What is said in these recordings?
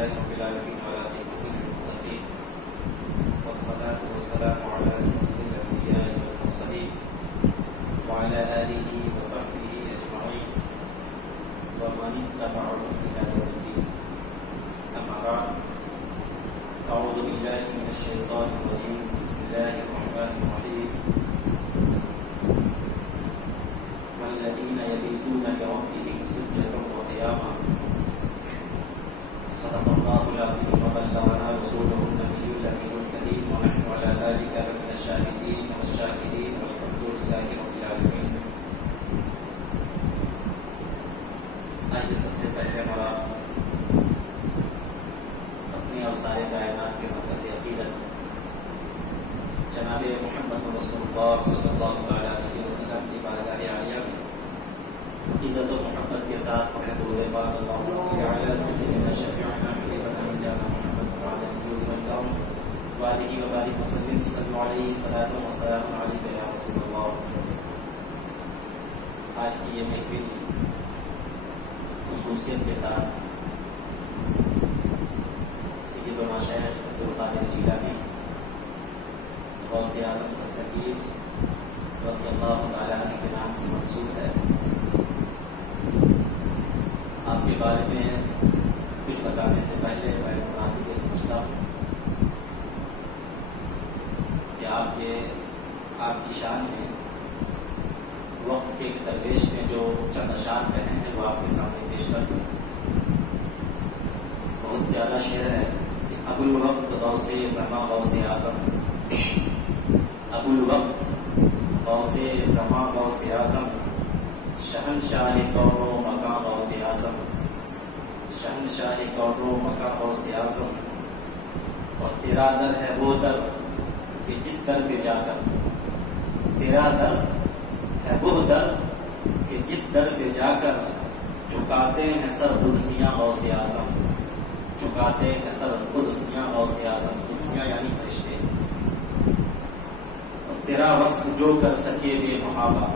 لله رب العالمين وعلى آله المتقين والصلاة والسلام على سيد الأنبياء والمرسلين وعلى آله وصحبه أجمعين ومن اتبعهم إلى يوم الدين. أما بعد، أعوذ بالله من الشيطان الرجيم. بسم الله الرحمن الرحيم. والذين يبيتون لربهم سجدا وقياما. صدق الله العظيم وبلغنا رسوله النبي الأمين الكريم ونحن على ذلك من الشاهدين والشاكرين والحمد لله رب العالمين. آئیے سب سے پہلے ہمارا اپنی اور سارے کائنات کے مرکز عقیدت جناب محمد رسول اللہ صلی اللہ علیہ وسلم کی بارگاہ عالیہ میں عقیدت و محبت کے ساتھ پڑھے ہوئے بعد اللہم صلی علی سیدنا شفیعنا حبیبنا جانا محمد وعلی وجود والکرم وآلہ وبارک وسلم صلی علیہ صلاۃ و سلام علیک یا رسول اللہ. آج کی یہ محفل خصوصیت کے ساتھ سیدنا شیخ عبدالقادر جیلانی غوث اعظم دستگیر رضی اللہ تعالیٰ عنہ کے نام سے منسوب ہے. آپ کے بارے میں کچھ بتانے سے پہلے میں مناسب یہ سمجھتا ہوں کہ آپ کی شان میں وقت کے درویش نے جو چند اشعار کہے ہیں وہ آپ کے سامنے پیش کر دوں. بہت پیارا شعر ہے کہ ابو الوقت غوث زماں غوث اعظم. ابو الوقت غوث زماں غوث اعظم شہنشاہ کون و مکان غوث اعظم. شہنشاہ کون و مکان غوث اعظم. اور تیرا در ہے وہ در کہ جس در پہ جا کر تیرا در ہے وہ در کہ جس در پہ جا کر چکاتے ہیں سر قدسیاں غوث اعظم. چکاتے ہیں سر قدسیاں غوث اعظم. قدسیاں یعنی فرشتے. تیرا وصف جو کر سکے بے محابہ.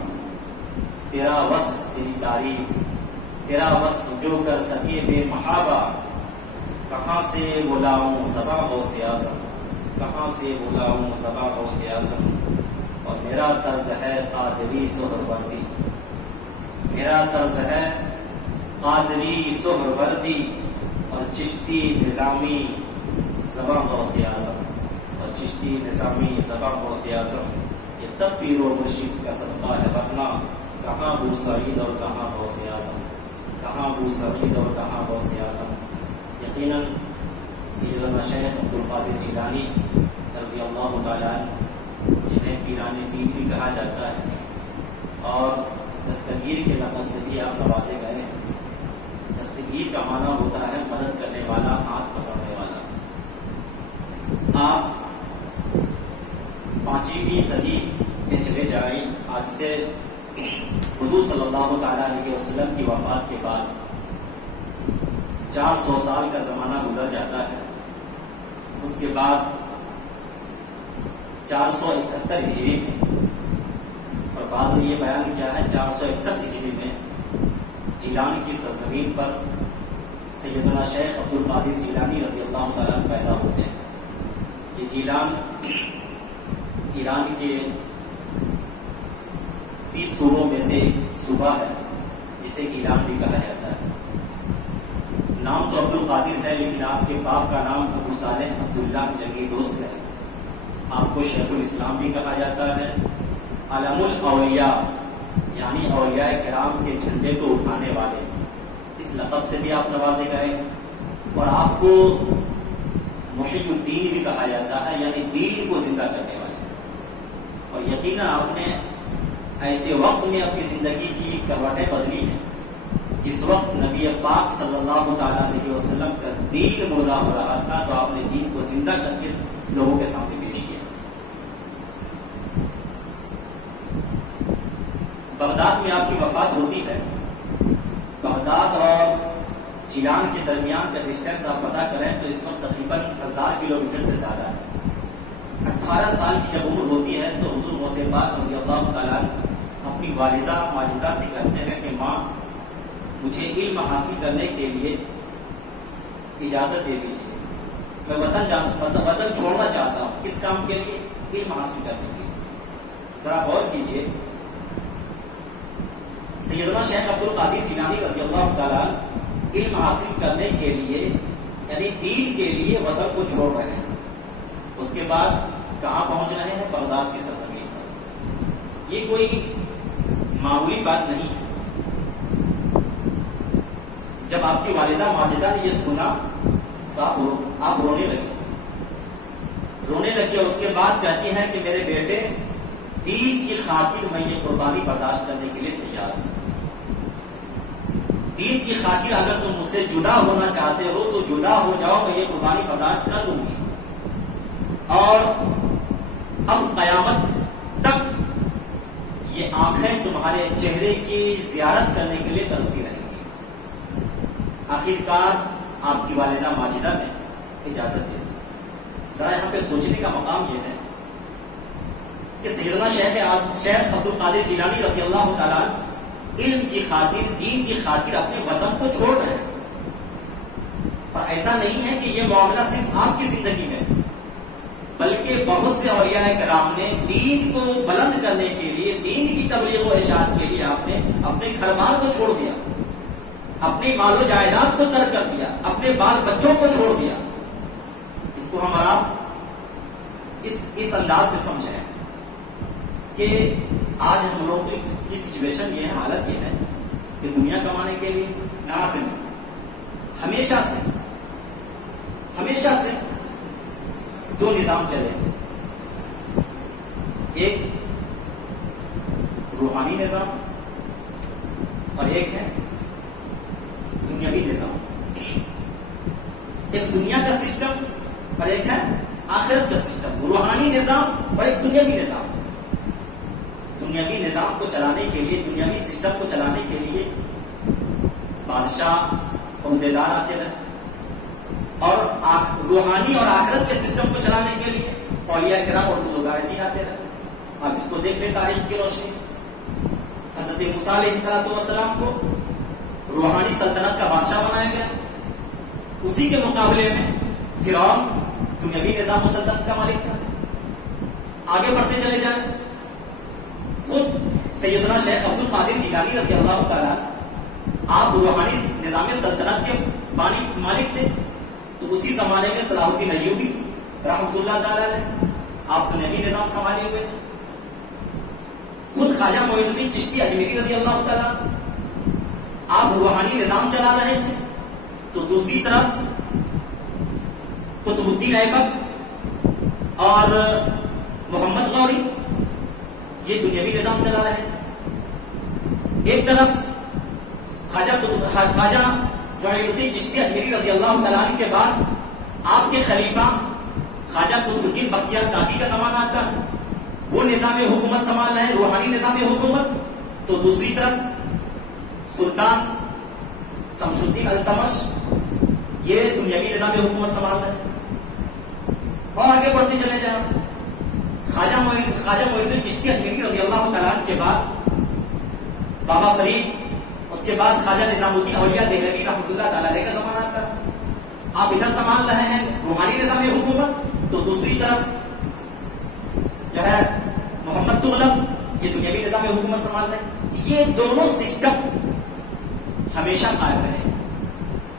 تیرا وصف تیری تعریف. تیرا وصف جو کر سکے بے محابہ. کہاں سے بلاؤں زباں غوث اعظم. کہاں سے بلاؤں زباں غوث اعظم. اور میرا طرز ہے قادری سہروردی. میرا طرز ہے قادری سہروردی اور چشتی نظامی زباں غوث اعظم. اور چشتی نظامی زباں غوث اعظم. یہ سب پیر و مرشد کا صدقہ ہے ورنہ کہاں ابو سعید اور کہاں غوث اعظم. کہاں ابو سعید اور کہاں غوث اعظم. یقیناً سیدنا شیخ عبدالقادر جیلانی رضی اللہ تعالیٰ عنہ جنہیں پیران پیر بھی کہا جاتا ہے اور دستگیر کے لقب سے بھی آپ نوازے گئے ہیں. دستگیر کا معنی ہوتا ہے مدد کرنے والا، ہاتھ پکڑنے والا. آپ 5ویں صدی میں چلے جائیں. آج سے حضور صلی اللہ تعالیٰ علیہ وسلم کی وفات کے بعد 400 سال کا زمانہ گزر جاتا ہے. اس کے بعد 471 ہجری میں اور بعض نے یہ بیان کیا ہے 461 ہجری میں جیلانی کی سرزمین پر سیدنا شیخ عبدالقادر جیلانی رضی اللہ تعالیٰ پیدا ہوتے ہیں. یہ جیلان ایران کے 30 صوبوں میں سے صوبہ ہے جسے ایران بھی کہا جاتا ہے. نام تو عبدالقادر ہے لیکن آپ کے باپ کا نام ابو صالح عبداللہ جنگی دوست ہے. آپ کو شیخ الاسلام بھی کہا جاتا ہے. علم الاولیاء یعنی اولیاء کرام کے جھنڈے کو اٹھانے والے، اس لقب سے بھی آپ نوازے گئے. اور آپ کو محی الدین بھی کہا جاتا ہے یعنی دین کو زندہ کرنے والے. اور یقیناً آپ نے ایسے وقت میں اپنی زندگی کی کروٹیں بدلی ہیں جس وقت نبی پاک صلی اللہ تعالیٰ علیہ وسلم کا دین مردہ ہو رہا تھا تو آپ نے دین کو زندہ کر کے لوگوں کے سامنے پیش کیا. بغداد میں آپ کی وفات ہوتی ہے. بغداد اور جیلان کے درمیان کا ڈسٹینس آپ پتہ کریں تو اس وقت تقریباً 1000 کلومیٹر سے زیادہ ہے. 18 سال کی جب عمر ہوتی ہے تو حضور غوث پاک رضی اللہ تعالیٰ اپنی والدہ ماجدہ سے کہتے ہیں کہ ماں مجھے علم حاصل کرنے کے لیے اجازت دے دیجیے، میں وطن چھوڑنا چاہتا ہوں. کس کام کے لیے؟ علم حاصل کرنے کے لیے. ذرا غور کیجیے، سیدنا شیخ عبد القادر جیلانی رضی اللہ تعالیٰ علم حاصل کرنے کے لیے یعنی دین کے لیے وطن کو چھوڑ رہے ہیں. اس کے بعد کہاں پہنچ رہے ہیں؟ بغداد کی سرزمین پر. یہ کوئی معمولی بات نہیں ہے. جب آپ کی والدہ ماجدہ نے یہ سنا تو آپ رونے لگی اور اس کے بعد کہتی ہیں کہ میرے بیٹے، دین کی خاطر میں یہ قربانی برداشت کرنے کے لیے تیار ہوں. دین کی خاطر اگر تم مجھ سے جدا ہونا چاہتے ہو تو جدا ہو جاؤ، میں یہ قربانی برداشت کر لوں گی. اور اب قیامت تک یہ آنکھیں تمہارے چہرے کی زیارت کرنے کے لیے ترستی رہیں گی. آخرکار آپ کی والدہ ماجدہ نے اجازت دے دی. ذرا یہاں پہ سوچنے کا مقام یہ ہے کہ سیدنا شیخ عبد القادر جیلانی رضی اللہ تعالیٰ علم کی خاطر، دین کی خاطر اپنے وطن کو چھوڑ رہے ہیں. اور ایسا نہیں ہے کہ یہ معاملہ صرف آپ کی زندگی میں، بلکہ بہت سے اولیاء کرام نے دین کو بلند کرنے کے لیے، دین کی تبلیغ و ارشاد کے لیے آپ نے اپنے گھر بار کو چھوڑ دیا، اپنی مال و جائیداد کو ترک کر دیا، اپنے بال بچوں کو چھوڑ دیا. اس کو ہم آپ اس انداز میں سمجھیں کہ آج ہم لوگ کی سچویشن یہ ہے، حالت یہ ہے کہ دنیا کمانے کے لیے نہ ہمیشہ سے دو نظام چلے. ایک روحانی نظام اور ایک ہے دنیاوی نظام. ایک دنیا کا سسٹم اور ایک ہے آخرت کا سسٹم. روحانی نظام اور ایک دنیاوی نظام. دنیاوی نظام کو چلانے کے لیے، دنیاوی سسٹم کو چلانے کے لیے بادشاہ عہدیدار آتے رہے، اور روحانی اور آخرت کے سسٹم کو چلانے کے لیے اولیاء کرام اور بزرگان دین آتے رہے. آپ اس کو دیکھ لیں تاریخ کی روشنی. حضرت موسیٰ علیہ السلام کو روحانی سلطنت کا بادشاہ بنایا گیا. اسی کے مقابلے میں فرعون دنیاوی نظام و سلطنت کا مالک تھا. آگے بڑھتے چلے جائیں، خود سیدنا شیخ عبد القادر جیلانی رضی اللہ تعالیٰ آپ روحانی نظام سلطنت کے مالک تھے. تو اسی زمانے میں صلاح الدین ایوبی رحمۃ اللہ تعالیٰ نے آپ دنیاوی نظام سنبھالے ہوئے تھے. خود خواجہ معین الدین چشتی اجمیری رضی اللہ تعالیٰ آپ روحانی نظام چلا رہے تھے. تو دوسری طرف قطب الدین ایبک اور محمد غوری یہ دنیاوی نظام چلا رہے تھے. ایک طرف خواجہ معین الدین چشتی اجمیری رضی اللہ تعالیٰ عنہ کے بعد آپ کے خلیفہ خواجہ قطب الدین بختیار کاکی کا زمانہ آتا ہے. وہ نظام حکومت سنبھال رہے ہیں، روحانی نظام حکومت. تو دوسری طرف سلطان شمس الدین التمش یہ دنیاوی نظام حکومت سنبھال رہے ہیں. اور آگے بڑھتے چلے جائیں، خواجہ معین الدین چشتی اجمیری رضی اللہ تعالیٰ عنہ کے بعد بابا فرید، اس کے بعد خواجہ نظام الدین اولیاء دہلوی رحمۃ اللہ تعالیٰ علیہ کا زمانہ آتا ہے. آپ ادھر سنبھال رہے ہیں روحانی نظام حکومت، تو دوسری طرف جو ہے محمد تغلق یہ دنیاوی نظام حکومت سنبھال رہے ہیں. یہ دونوں سسٹم ہمیشہ قائم رہے،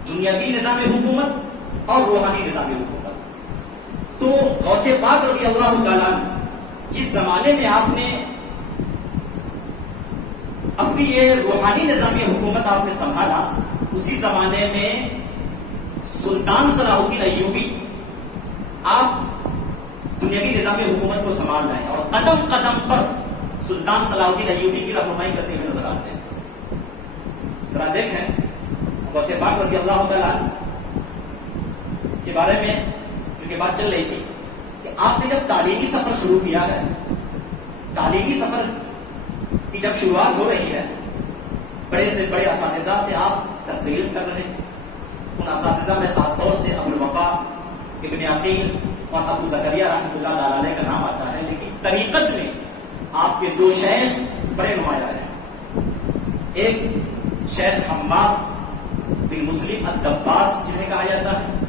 دنیاوی نظام حکومت اور روحانی نظام حکومت. تو غوث پاک رضی اللہ تعالیٰ جس زمانے میں آپ نے اپنی یہ روحانی نظامی حکومت آپ نے سنبھالا، اسی زمانے میں سلطان صلاح الدین ایوبی آپ دنیاوی نظامی حکومت کو سنبھال رہے ہیں اور قدم قدم پر سلطان صلاح الدین ایوبی کی رہنمائی کرتے ہوئے نظر آتے ہیں. ذرا دیکھیں غوث پاک رضی اللہ تعالیٰ کے بارے میں کیونکہ بات چل رہی تھی کہ آپ نے جب تعلیمی سفر شروع کیا ہے، تعلیمی سفر کی جب شروعات ہو رہی ہے، بڑے سے بڑے اساتذہ سے آپ تصویر کر رہے ہیں. ان اساتذہ میں خاص طور سے ابو الوفا ابن عقیل اور ابو زکریا رحمۃ اللہ تعالی علیہ کا نام آتا ہے. لیکن طریقت میں آپ کے دو شیخ بڑے نمایاں ہیں. ایک شیخ حماد بن مسلم الدباس جنہیں کہا جاتا ہے،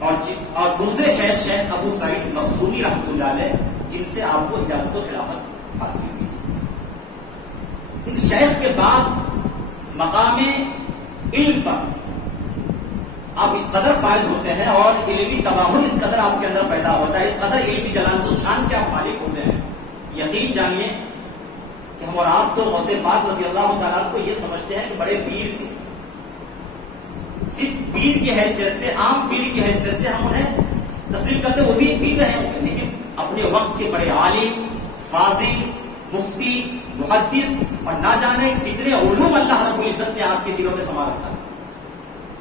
اور دوسرے شیخ ابو سعید مخزومی رحمۃ اللہ علیہ، جن سے آپ کو اجازت و خلافت حاصل ہوئی تھی۔ ان شیخ کے بعد مقام علم پر آپ اس قدر فائز ہوتے ہیں اور علمی تباہر اس قدر آپ کے اندر پیدا ہوتا ہے، اس قدر علمی جلالت و شان کے آپ مالک ہوتے ہیں، یقین جانیے کہ ہم اور آپ تو غوث پاک رضی اللہ تعالیٰ کو یہ سمجھتے ہیں کہ بڑے پیر تھے، صرف پیر کی حیثیت سے، عام پیر کی حیثیت سے ہم انہیں تسلیم کرتے، وہ بھی پیر رہے ہوں گے، لیکن اپنے وقت کے بڑے عالم، فاضل، مفتی، محدث اور نہ جانے کتنے علوم اللہ رب العزت نے آپ کے دلوں میں سما رکھا ہے۔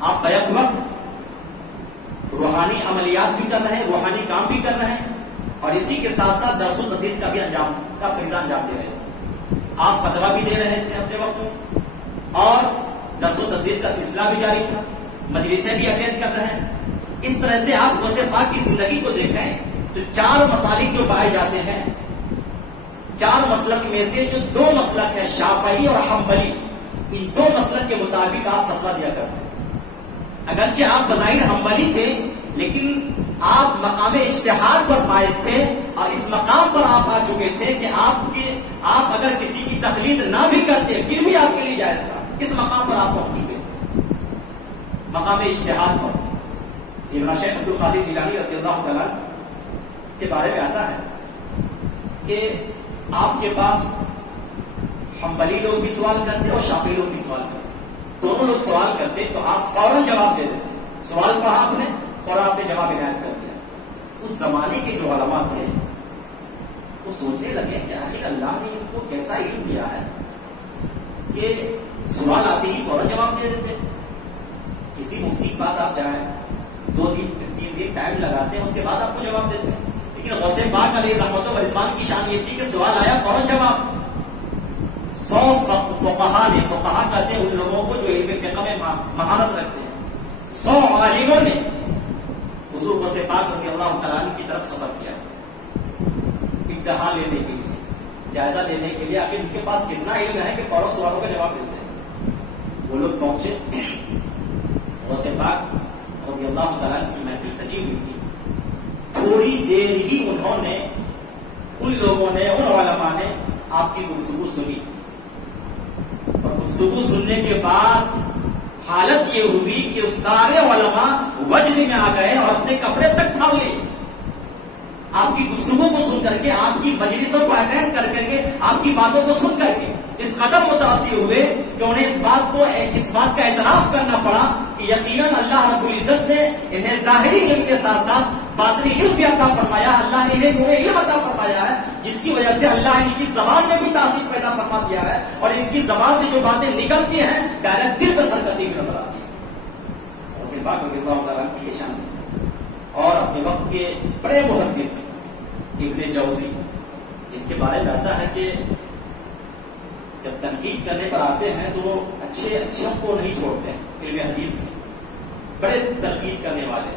آپ بیک وقت روحانی عملیات بھی کر رہے ہیں، روحانی کام بھی کر رہے ہیں، اور اسی کے ساتھ ساتھ درس و تدریس کا بھی فریضہ انجام دے رہے تھے۔ آپ فتویٰ بھی دے رہے تھے اپنے وقت میں، اور درس و تدریس کا سلسلہ بھی جاری تھا، مجلسیں بھی اٹینڈ کر رہے ہیں۔ اس طرح سے آپ غوث پاک کی زندگی کو دیکھیں تو 4 مسالک جو پائے جاتے ہیں، 4 مسلک میں سے جو 2 مسلک ہے شافعی اور حنبلی، ان 2 مسلک کے مطابق آپ فتویٰ دیا کرتے ہیں۔ اگرچہ آپ بظاہر حنبلی تھے، لیکن آپ مقام اجتہاد پر فائز تھے، اور اس مقام پر آپ آ چکے تھے کہ آپ اگر کسی کی تقلید نہ بھی کرتے پھر بھی آپ کے لیے جائز تھا۔ اس مقام پر آپ پہنچ چکے تھے، مقام اجتہاد پر۔ سیدنا شیخ عبد القادر جیلانی رضی اللہ تعالیٰ کے بارے میں آتا ہے کہ آپ کے پاس حنبلی لوگ بھی سوال کرتے اور شافعی لوگ بھی سوال کرتے، دونوں لوگ سوال کرتے تو آپ فوراً جواب دے دیتے، سوال پڑھا آپ نے، فوراً آپ نے جواب عنایت کر دیا۔ اس زمانے کے جو علماء تھے وہ سوچنے لگے کہ آخر اللہ نے ان کو کیسا علم دیا ہے کہ سوال آتے ہی فوراً جواب دے دیتے۔ کسی مفتی کے پاس آپ جائیں، 2 دن 3 دن ٹائم لگاتے ہیں، اس کے بعد آپ کو جواب دیتے ہیں، لیکن غوث پاک علیہ رحمت و رضوان کی شان یہ تھی کہ سوال آیا فوراً جواب۔ 100 فقہا نے، فقہا کہتے ہیں ان لوگوں کو جو علم فقہ میں مہارت رکھتے ہیں، 100 عالموں نے حضور غوث پاک رضی اللہ تعالیٰ عنہ کی طرف سفر کیا، امتحان لینے کے لیے، جائزہ لینے کے لیے، آخر ان کے پاس کتنا علم ہے کہ فوراً سوالوں کا جواب دیتے ہیں۔ وہ لوگ پہنچے، غوث پاک رضی اللہ تعالیٰ عنہ کی محفل سجی ہوئی تھی، تھوڑی دیر ہی انہوں نے، ان لوگوں نے، ان علماء نے آپ کی گفتگو سنی، اور گفتگو سننے کے بعد حالت یہ ہوئی کہ سارے علماء وجد میں آ گئے اور اپنے کپڑے تک پھاڑ لیے، آپ کی گفتگو کو سن کر کے، آپ کی مجلسوں کو اٹینڈ کر کے، آپ کی باتوں کو سن کر کے اس قدر متاثر ہوئے کہ انہیں اس بات کا اعتراف کرنا پڑا کہ یقیناً اللہ رب العزت نے انہیں ظاہری علم کے ساتھ ساتھ باطنی علم بھی عطا فرمایا، اللہ نے انہیں نور علم عطا فرمایا ہے، جس کی وجہ سے اللہ ان کی زبان میں بھی تاثیر پیدا فرما دیا ہے، اور ان کی زبان سے جو باتیں نکلتی ہیں ڈائریکٹ دل پہ سر کرتی ہوئی نظر آتی ہے۔ غوث پاک رضی اللہ تعالیٰ کی یہ شان تھی۔ اور اپنے وقت کے بڑے محدث ابن جوزی، جن کے بارے میں آتا ہے کہ جب تنقید کرنے پر آتے ہیں تو وہ اچھے کو نہیں چھوڑتے ہیں، علم حدیث میں بڑے تنقید کرنے والے،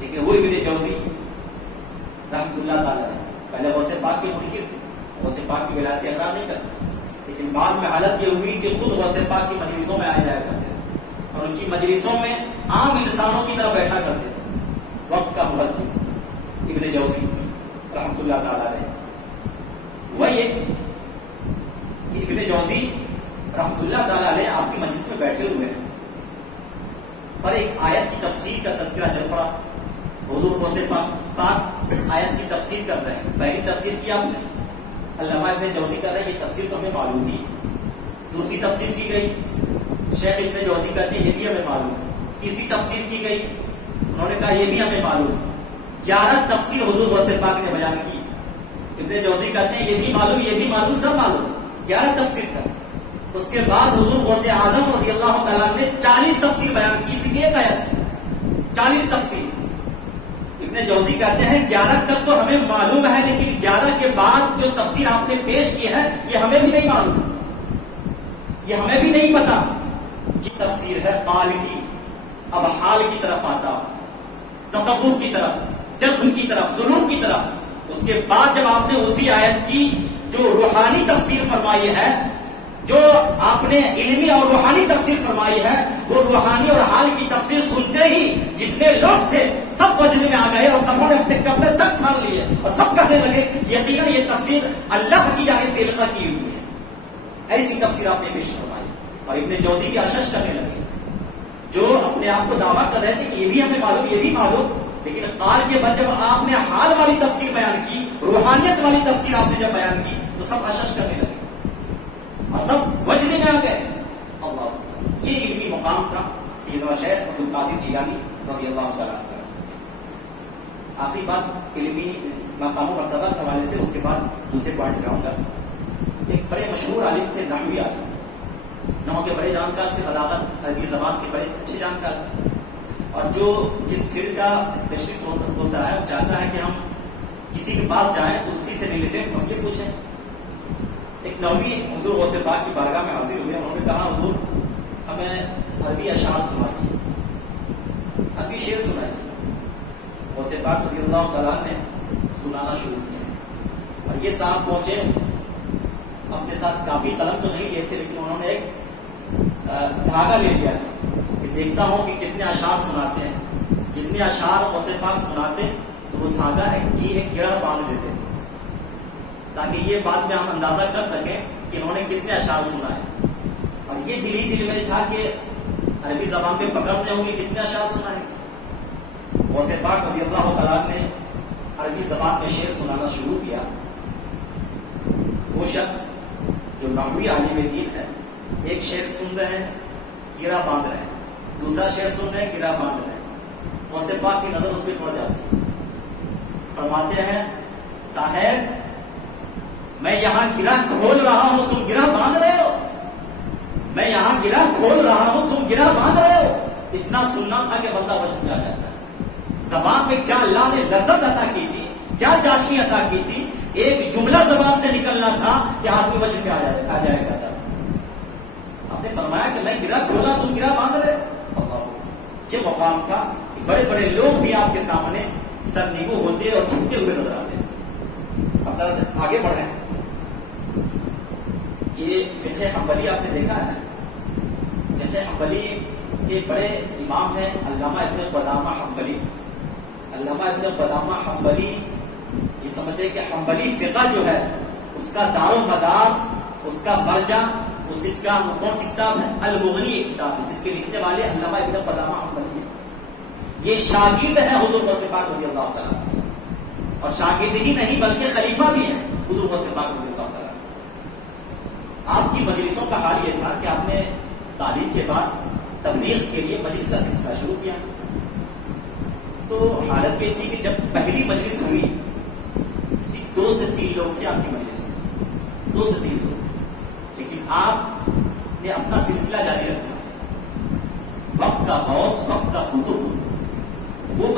لیکن وہ ابن جوزی رحمۃ اللہ تعالیٰ پہلے غوث پاک کے منکر تھے، غوث پاک کی ولایت اقرار نہیں کرتے، لیکن بعد میں حالت یہ ہوئی کہ خود غوث پاک کی مجلسوں میں آ جایا کرتے تھے، اور ان کی مجلسوں میں عام انسانوں کی طرح بیٹھا کرتے تھے۔ وقت کا محدث ابن جوزی رحمۃ اللہ تعالیٰ نے، وہ یہ کہ ابن جوزی رحمۃ اللہ تعالیٰ نے آپ کی مجلس میں بیٹھے ہوئے ہیں، پر ایک آیت کی تفسیر کا تذکرہ چل پڑا، حضور غوث پاک آیت کی تفسیر کر رہے ہیں، پہلی تفسیر کی آپ نے، علامہ ابن جوزی کر رہے ہیں یہ تفسیر تو ہمیں معلوم نہیں، دوسری تفسیر کی گئی، شیخ ابن جوزی کہتے ہیں یہ بھی ہمیں معلوم، تیسری تفسیر کی گئی، انہوں نے کہا یہ بھی ہمیں معلوم، 11 تفسیر حضور غوث پاک نے بیان کی، ابن جوزی کہتے ہیں یہ بھی معلوم، سب معلوم، 11 تفسیر کا۔ اس کے بعد حضور غوث اعظم رضی اللہ تعالیٰ نے 40 تفسیر بیان کی، صرف ایک آیت 40 تفسیر۔ ابن جوزی کہتے ہیں 11 تک تو ہمیں معلوم ہے، لیکن 11 کے بعد جو تفسیر آپ نے پیش کی ہے یہ ہمیں بھی نہیں معلوم، یہ ہمیں بھی نہیں پتا۔ یہ تفسیر ہے قال کی۔ اب حال کی طرف آتا، تصوف کی طرف، جذب کی طرف، سلوک کی طرف۔ اس کے بعد جب آپ نے اسی آیت کی جو روحانی تفسیر فرمائی ہے، جو آپ نے علمی اور روحانی تفسیر فرمائی ہے، وہ روحانی اور حال کی تفسیر سنتے ہی جتنے لوگ تھے سب وجد میں آ گئے اور سبوں نے اپنے کپڑے تک پھاڑ لیے اور سب کہنے لگے یقیناً یہ تفسیر اللہ کی جانب سے القا کی ہوئی ہے۔ ایسی تفسیر آپ نے پیش فرمائی اور ابن جوزی بھی اشش کرنے لگے، جو اپنے آپ کو دعویٰ کر رہے تھے کہ یہ بھی ہمیں معلوم، یہ بھی معلوم، لیکن قال کے بعد جب آپ نے حال والی تفسیر بیان کی، روحانیت والی تفسیر آپ نے جب بیان کی تو سب اشش کرنے لگے اور سب وجد میں آ گئے۔ اللہ، یہ علمی مقام تھا سیدنا شیخ عبد القادر جیلانی رضی اللہ تعالیٰ عنہ۔ آخری بات علمی مقام و مرتبہ کے حوالے سے، اس کے بعد دوسرے پوائنٹ جاؤں گا۔ ایک بڑے مشہور عالم تھے، نحوی عالم، نحو کے بڑے جانکار تھے، بلاغت عربی زبان کے بڑے اچھے جانکار تھے، اور جو جس فیلڈ کا اسپیشلسٹ ہوتا ہے وہ چاہتا ہے کہ ہم کسی کے پاس جائیں تو اسی سے ریلیٹڈ مسئلے پوچھیں۔ ایک نحوی حضور غوث پاک کی بارگاہ میں حاضر ہوئے، انہوں نے کہا حضور ہمیں عربی اشعار سنائیے، عربی شعر سنائیے۔ غوث پاک رضی اللہ تعالیٰ نے سنانا شروع کیا اور یہ صاحب پہنچے، اپنے ساتھ کاپی قلم تو نہیں لیے تھے لیکن انہوں نے ایک دھاگا لے لیا تھا کہ دیکھتا ہوں کہ کتنے اشعار سناتے ہیں، جتنے اشعار غوث پاک سناتے تو وہ دھاگا ایک گڑھ باندھ دیتے تھے تاکہ یہ بعد میں ہم اندازہ کر سکیں کہ انہوں نے کتنے اشعار سنائے۔ اور یہ دل میں تھا کہ عربی زبان پہ پکڑتے ہوں گے کتنے اشعار سنائے۔ غوث پاک رضی اللہ تعالیٰ نے عربی زبان میں شعر سنانا شروع کیا۔ وہ شخص جو نحوی عالم دین ہے، ایک شعر سن رہے ہیں گرہ باندھ رہے ہیں، دوسرا شعر سن رہے ہیں گرہ باندھ رہے ہیں، غوث پاک کی نظر اس پہ پڑ جاتی ہے، فرماتے ہیں صاحب میں یہاں گرہ کھول رہا ہوں تم گرہ باندھ رہے ہو، میں یہاں گرہ کھول رہا ہوں تم گرہ باندھ رہے ہو۔ اتنا سننا تھا کہ بندہ بچ میں آ جاتا ہے۔ زبان میں کیا اللہ نے لذت عطا کی تھی، کیا چاشنی عطا کی تھی، ایک جملہ زبان سے نکلنا تھا کہ آدمی وجہ پہ آ جائے گا۔ آپ نے فرمایا کہ میں گرہ کھولا تم گرہ باندھ رہے۔ یہ مقام تھا کہ بڑے بڑے لوگ بھی آپ کے سامنے سرنگو ہوتے اور جھکتے ہوئے نظر آتے تھے۔ اب ذرا آگے بڑھے، یہ فقہ حنبلی آپ نے دیکھا ہے نا، فقہ حنبلی کے بڑے امام ہیں علامہ ابن قدامہ حنبلی۔ علامہ ابن قدامہ حنبلی یہ سمجھے کہ حنبلی فقہ جو ہے اس کا دار و مدار، اس کا مرجع، اس کا کون سی کتاب ہے؟ المغنی ایک کتاب ہے جس کے لکھنے والے علامہ ابن قدامہ حنبلی ہیں۔ یہ شاگرد ہے حضور غوث پاک رضی اللہ تعالیٰ، اور شاگرد ہی نہیں بلکہ خلیفہ بھی ہیں حضور غوث پاک رضی اللہ تعالیٰ۔ آپ کی مجلسوں کا حال یہ تھا کہ آپ نے تعلیم کے بعد تبلیغ کے لیے مجلس کا سلسلہ شروع کیا، تو حالت یہ تھی کہ جب پہلی مجلس ہوئی 2 سے 3 لوگ تھے آپ کی مجلس میں، 2 سے 3 لوگ، لیکن آپ نے اپنا سلسلہ جاری رکھا۔ وقت کا غوث، وقت کا قطب، وہ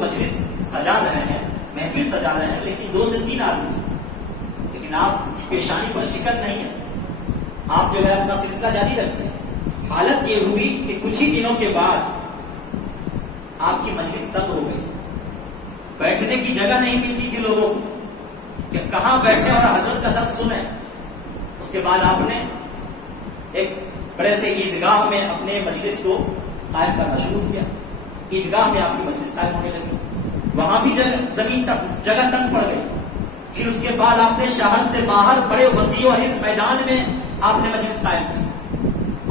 مجلس سجا رہے ہیں، محفل سجا رہے ہیں، لیکن 2 سے 3 آدمی، لیکن آپ کی پیشانی پر شکن نہیں ہے، آپ جو ہے اپنا سلسلہ جاری رکھتے ہیں۔ حالت یہ ہوئی کہ کچھ ہی دنوں کے بعد آپ کی مجلس تنگ ہو گئی، بیٹھنے کی جگہ نہیں ملتی تھی لوگوں کو کہ کہاں بیٹھے اور حضرت کا درس سنیں۔ اس کے بعد آپ نے ایک بڑے سے عیدگاہ میں اپنے مجلس کو قائم کرنا شروع کیا۔ عیدگاہ میں آپ کی مجلس قائم ہونے لگی، وہاں بھی زمین تک جگہ تنگ پڑ گئی۔ پھر اس کے بعد آپ نے شہر سے باہر بڑے وسیع اور اس میدان میں آپ نے مجلس قائم کی،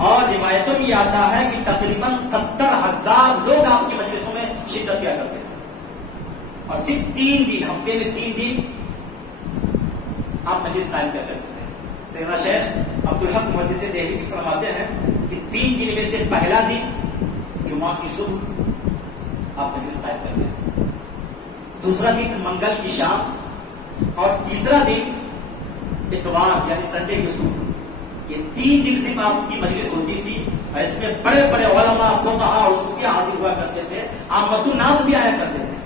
اور روایتوں میں آتا ہے کہ تقریباً 70,000 لوگ آپ کی مجلسوں میں شرکت کیا کرتے تھے، اور صرف 3 دن، ہفتے میں 3 دن آپ مجلس قائم کیا کرتے تھے۔ سیدنا شیخ عبدالحق محدث دہلوی فرماتے ہیں کہ 3 دن میں سے پہلا دن جمعہ کی صبح آپ مجلس قائم کرتے تھے، دوسرا دن منگل کی شام، اور تیسرا دن اتوار یعنی سنڈے کی صبح۔ یہ 3 دن صرف آپ کی مجلس ہوتی تھی، اور اس میں بڑے بڑے علماء، فقہاء اور صوفیاء حاضر ہوا کرتے تھے، عامۃ الناس بھی آیا کرتے تھے۔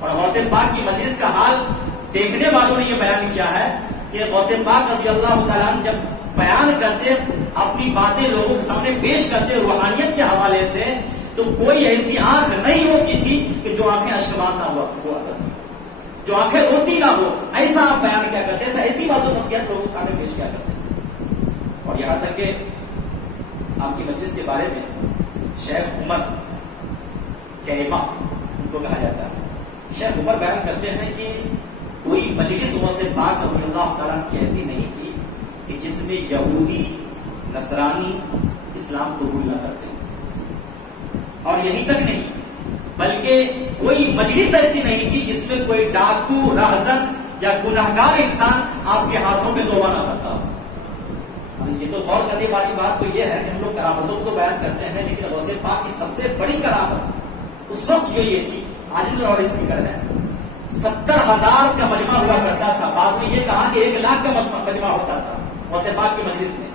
اور غوث پاک کی مجلس کا حال دیکھنے والوں نے یہ بیان کیا ہے کہ غوث پاک رضی اللہ تعالیٰ عنہ جب بیان کرتے، اپنی باتیں لوگوں کے سامنے پیش کرتے روحانیت کے حوالے سے، تو کوئی ایسی آنکھ نہیں ہوتی تھی کہ جو آنکھیں اشکبار نہ ہوا کرتی، جو آنکھیں روتی نہ ہو، ایسا آپ بیان کیا کرتے تھے، ایسی بات و نصیحت لوگوں کے سامنے پیش کیا کرتے تھے۔ اور یہاں تک کہ آپ کی مجلس کے بارے میں شیخ عمر کہما ان کو کہا جاتا ہے. شیخ عمر بیان کرتے ہیں کہ کوئی مجلس غوث پاک رضی اللہ تعالیٰ کی ایسی نہیں تھی کہ جس میں یہودی نصرانی اسلام قبول نہ کرتے. اور یہی تک نہیں بلکہ کوئی مجلس ایسی نہیں تھی جس میں کوئی ڈاکو راہزن یا گناہگار انسان آپ کے ہاتھوں میں توبہ نہ کرتا ہو. یہ تو غور کرنے والی بات تو یہ ہے کہ ہم لوگ کرامتوں کو بیان کرتے ہیں, لیکن غوث پاک کی سب سے بڑی کرامت اس وقت جو یہ تھی, آج بھی اور اسپیکر ہے, 70,000 کا مجمع ہوا کرتا تھا. بعض نے یہ کہا کہ 1 لاکھ کا مجمع ہوتا تھا غوث پاک کی مجلس میں.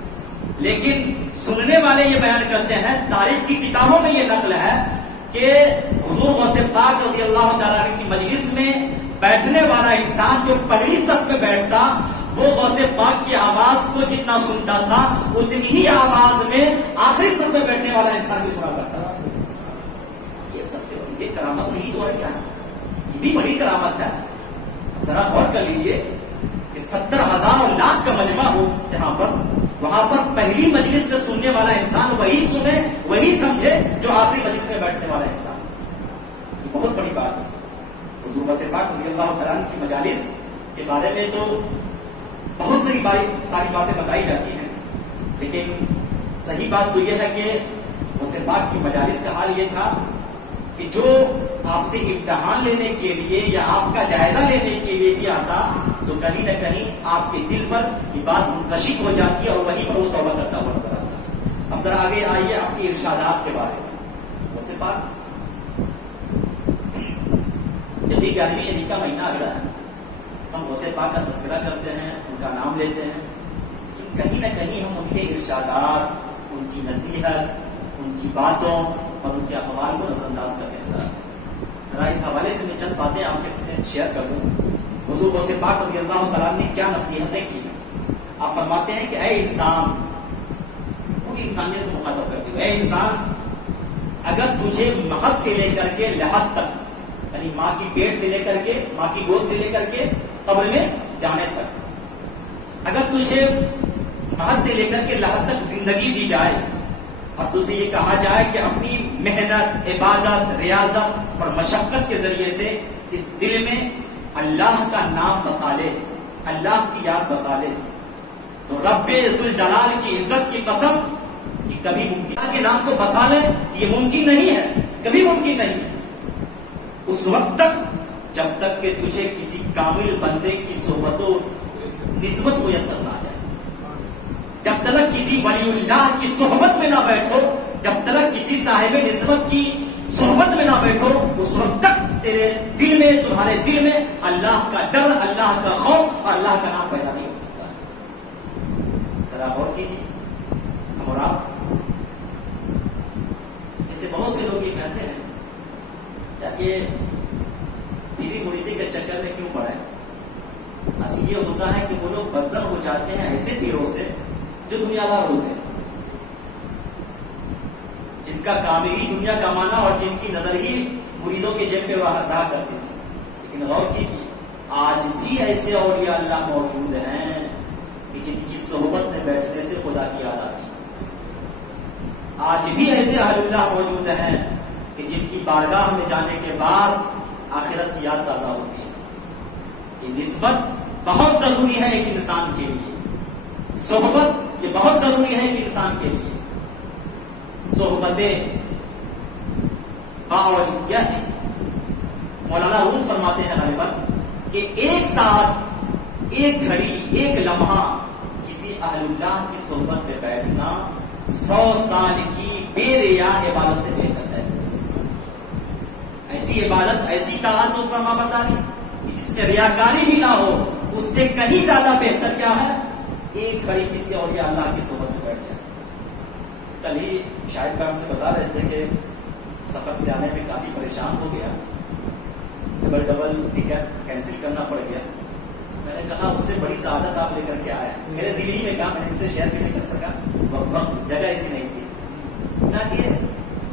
لیکن سننے والے یہ بیان کرتے ہیں, تاریخ کی کتابوں میں یہ نقل ہے کہ حضور غوث پاک رضی اللہ تعالیٰ کی مجلس میں بیٹھنے والا انسان جو پہلی صف میں بیٹھتا, وہ غوث پاک کی آواز کو جتنا سنتا تھا اتنی ہی آواز میں آخری صف میں بیٹھنے والا انسان بھی سنا کرتا تھا. یہ سب سے بڑی کرامت نہیں تو کیا ہے, یہ بھی بڑی کرامت ہے. ذرا غور کر لیجئے کہ 70,000 لاکھ کا مجمع ہو جہاں پر, وہاں پر پہلی مجلس میں سننے والا انسان وہی سنے وہی سمجھے جو آخری مجلس میں بیٹھنے والا انسان. یہ بہت بڑی بات ہے. حضور غوث پاک رضی اللہ تعالیٰ کی مجالس کے بارے میں تو بہت ساری باتیں بتائی جاتی ہیں, لیکن صحیح بات تو یہ ہے کہ غوث پاک کی مجالس کا حال یہ تھا کہ جو آپ سے امتحان لینے کے لیے یا آپ کا جائزہ لینے کے لیے بھی آتا تو کہیں نہ کہیں آپ کے دل پر یہ بات منکشف ہو جاتی ہے اور وہیں پر وہ توبہ کرتا ہوا نظر آتا. اب ذرا آگے آئیے آپ کے ارشادات کے بارے میں. غوث پاک جب بھی 11ویں شریف کا مہینہ آ رہا ہے, ہم غوث پاک کا تذکرہ کرتے ہیں, ان کا نام لیتے ہیں, کہ کہیں نہ کہیں ہم ان کے ارشادات, ان کی نصیحت, ان کی باتوں اور ان کے اقوال کو نظر انداز کرتے نظر آتے ہیں. ذرا اس حوالے سے میں چند باتیں آپ کے ساتھ شیئر کر دوں. حضور غوث پاک رضی اللہ تعالیٰ نے کیا نصیحتیں کی ہیں. آپ فرماتے ہیں کہ اے انسان, پوری انسانیت کو مخاطب کرتے ہوئے, اے انسان, اگر تجھے مہد سے لے کر کے لحد تک, یعنی ماں کی پیٹ سے لے کر کے, ماں کی گود سے لے کر کے قبر میں جانے تک, اگر تجھے مہد سے لے کر کے لحد تک زندگی دی جائے اور تجھے یہ کہا جائے کہ اپنی محنت, عبادت, ریاضت اور مشقت کے ذریعے سے اس دل میں اللہ کا نام بسا لے, اللہ کی یاد بسا لے, تو رب ذوالجلال کی عزت کی قسم یہ کبھی ممکن, اللہ کے نام کو بسا لے یہ ممکن نہیں ہے, کبھی ممکن نہیں ہے. اس وقت تک جب تک کہ تجھے کسی کامل بندے کی صحبت و نسبت میسر نہ آ جائے, جب تک کسی ولی اللہ کی صحبت میں نہ بیٹھو, جب تک کسی صاحب نسبت کی صحبت میں نہ بیٹھو, اس وقت تک تیرے دل میں, تمہارے دل میں اللہ کا ڈر, اللہ کا خوف اور اللہ کا نام پیدا نہیں ہو سکتا. ذرا غور کیجیے. ہم اور آپ ایسے بہت سے لوگ یہ کہتے ہیں کہ پیری مریدی کے چکر میں کیوں پڑے. اصل یہ ہوتا ہے کہ وہ لوگ بدزن ہو جاتے ہیں ایسے پیروں سے جو دنیا دار ہوتے ہیں, جن کا کام ہی دنیا کمانا اور جن کی نظر ہی مریدوں کے جیب پہ رہا کرتی تھی. لیکن غور کیجیے, آج بھی ایسے اولیاء اللہ موجود ہیں کہ جن کی صحبت میں بیٹھنے سے خدا کی یاد آتی ہے. آج بھی ایسے اہل اللہ موجود ہیں کہ جن کی بارگاہ میں جانے کے بعد آخرت کی یاد تازہ ہوتی ہے. یہ نسبت بہت ضروری ہے ایک انسان کے لیے, صحبت یہ بہت ضروری ہے ایک انسان کے لیے. صحبتیں باولیت, مولانا روح فرماتے ہیں غالباً کہ ایک ساتھ, ایک گھڑی, ایک لمحہ کسی اہل اللہ کی صحبت میں بیٹھنا 100 سال کی بے ریا عبادت سے بہتر ہے. ایسی عبادت, ایسی طاعت و فرما برداری جس میں ریاکاری بھی نہ ہو, اس سے کہیں زیادہ بہتر کیا ہے, ایک گھڑی کسی اولیاء اللہ کی صحبت میں بیٹھ جائے. کل ہی شاید ہم سے بتا رہے تھے کہ سفر سے آنے میں کافی پریشان ہو گیا, ڈبل ٹکٹ کینسل کرنا پڑ گیا. میں نے کہا اس سے بڑی سعادت آپ لے کر کے آئے. میرے دل ہی میں کہا, میں نے ان سے شیئر بھی نہیں کر سکا, وقت جگہ ایسی نہیں تھی.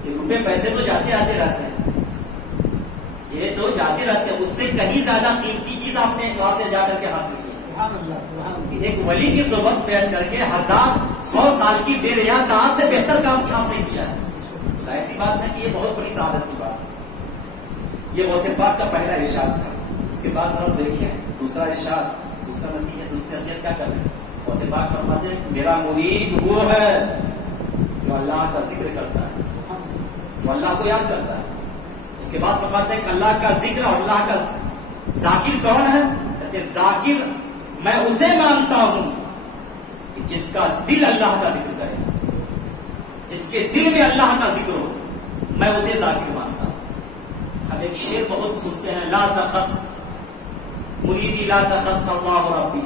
یہ روپے پیسے تو جاتے آتے رہتے ہیں, یہ تو جاتے رہتے ہیں, اس سے کہیں زیادہ قیمتی چیز آپ نے وہاں سے جا کر کے حاصل کی. ایک ولی کی صحبت بیٹھ کر کے 1000 100 سال کی بے ریاض دعات سے بہتر کام آپ نے کیا ہے. ظاہر سی بات ہے کہ یہ بہت بڑی سعادت کی بات ہے. یہ غوث پاک کا پہلا ارشاد تھا. اس کے بعد ذرا دیکھیں دوسرا ارشاد, دوسرا نصیحت, دوسری نصیحت کیا کر رہے ہیں. غوث پاک فرماتے ہیں میرا مرید وہ ہے جو اللہ کا ذکر کرتا ہے, وہ اللہ کو یاد کرتا ہے. اس کے بعد فرماتے ہیں کہ اللہ کا ذکر اور اللہ کا ذاکر کون ہے. کہتے ہیں ذاکر میں اسے مانتا ہوں کہ جس کا دل اللہ کا ذکر کرے, جس کے دل میں اللہ کا ذکر ہو, میں اسے ذاکر مانتا ہوں. ہم ایک شعر بہت سنتے ہیں, لا تخف مریدی لا تخف اللہ ربی,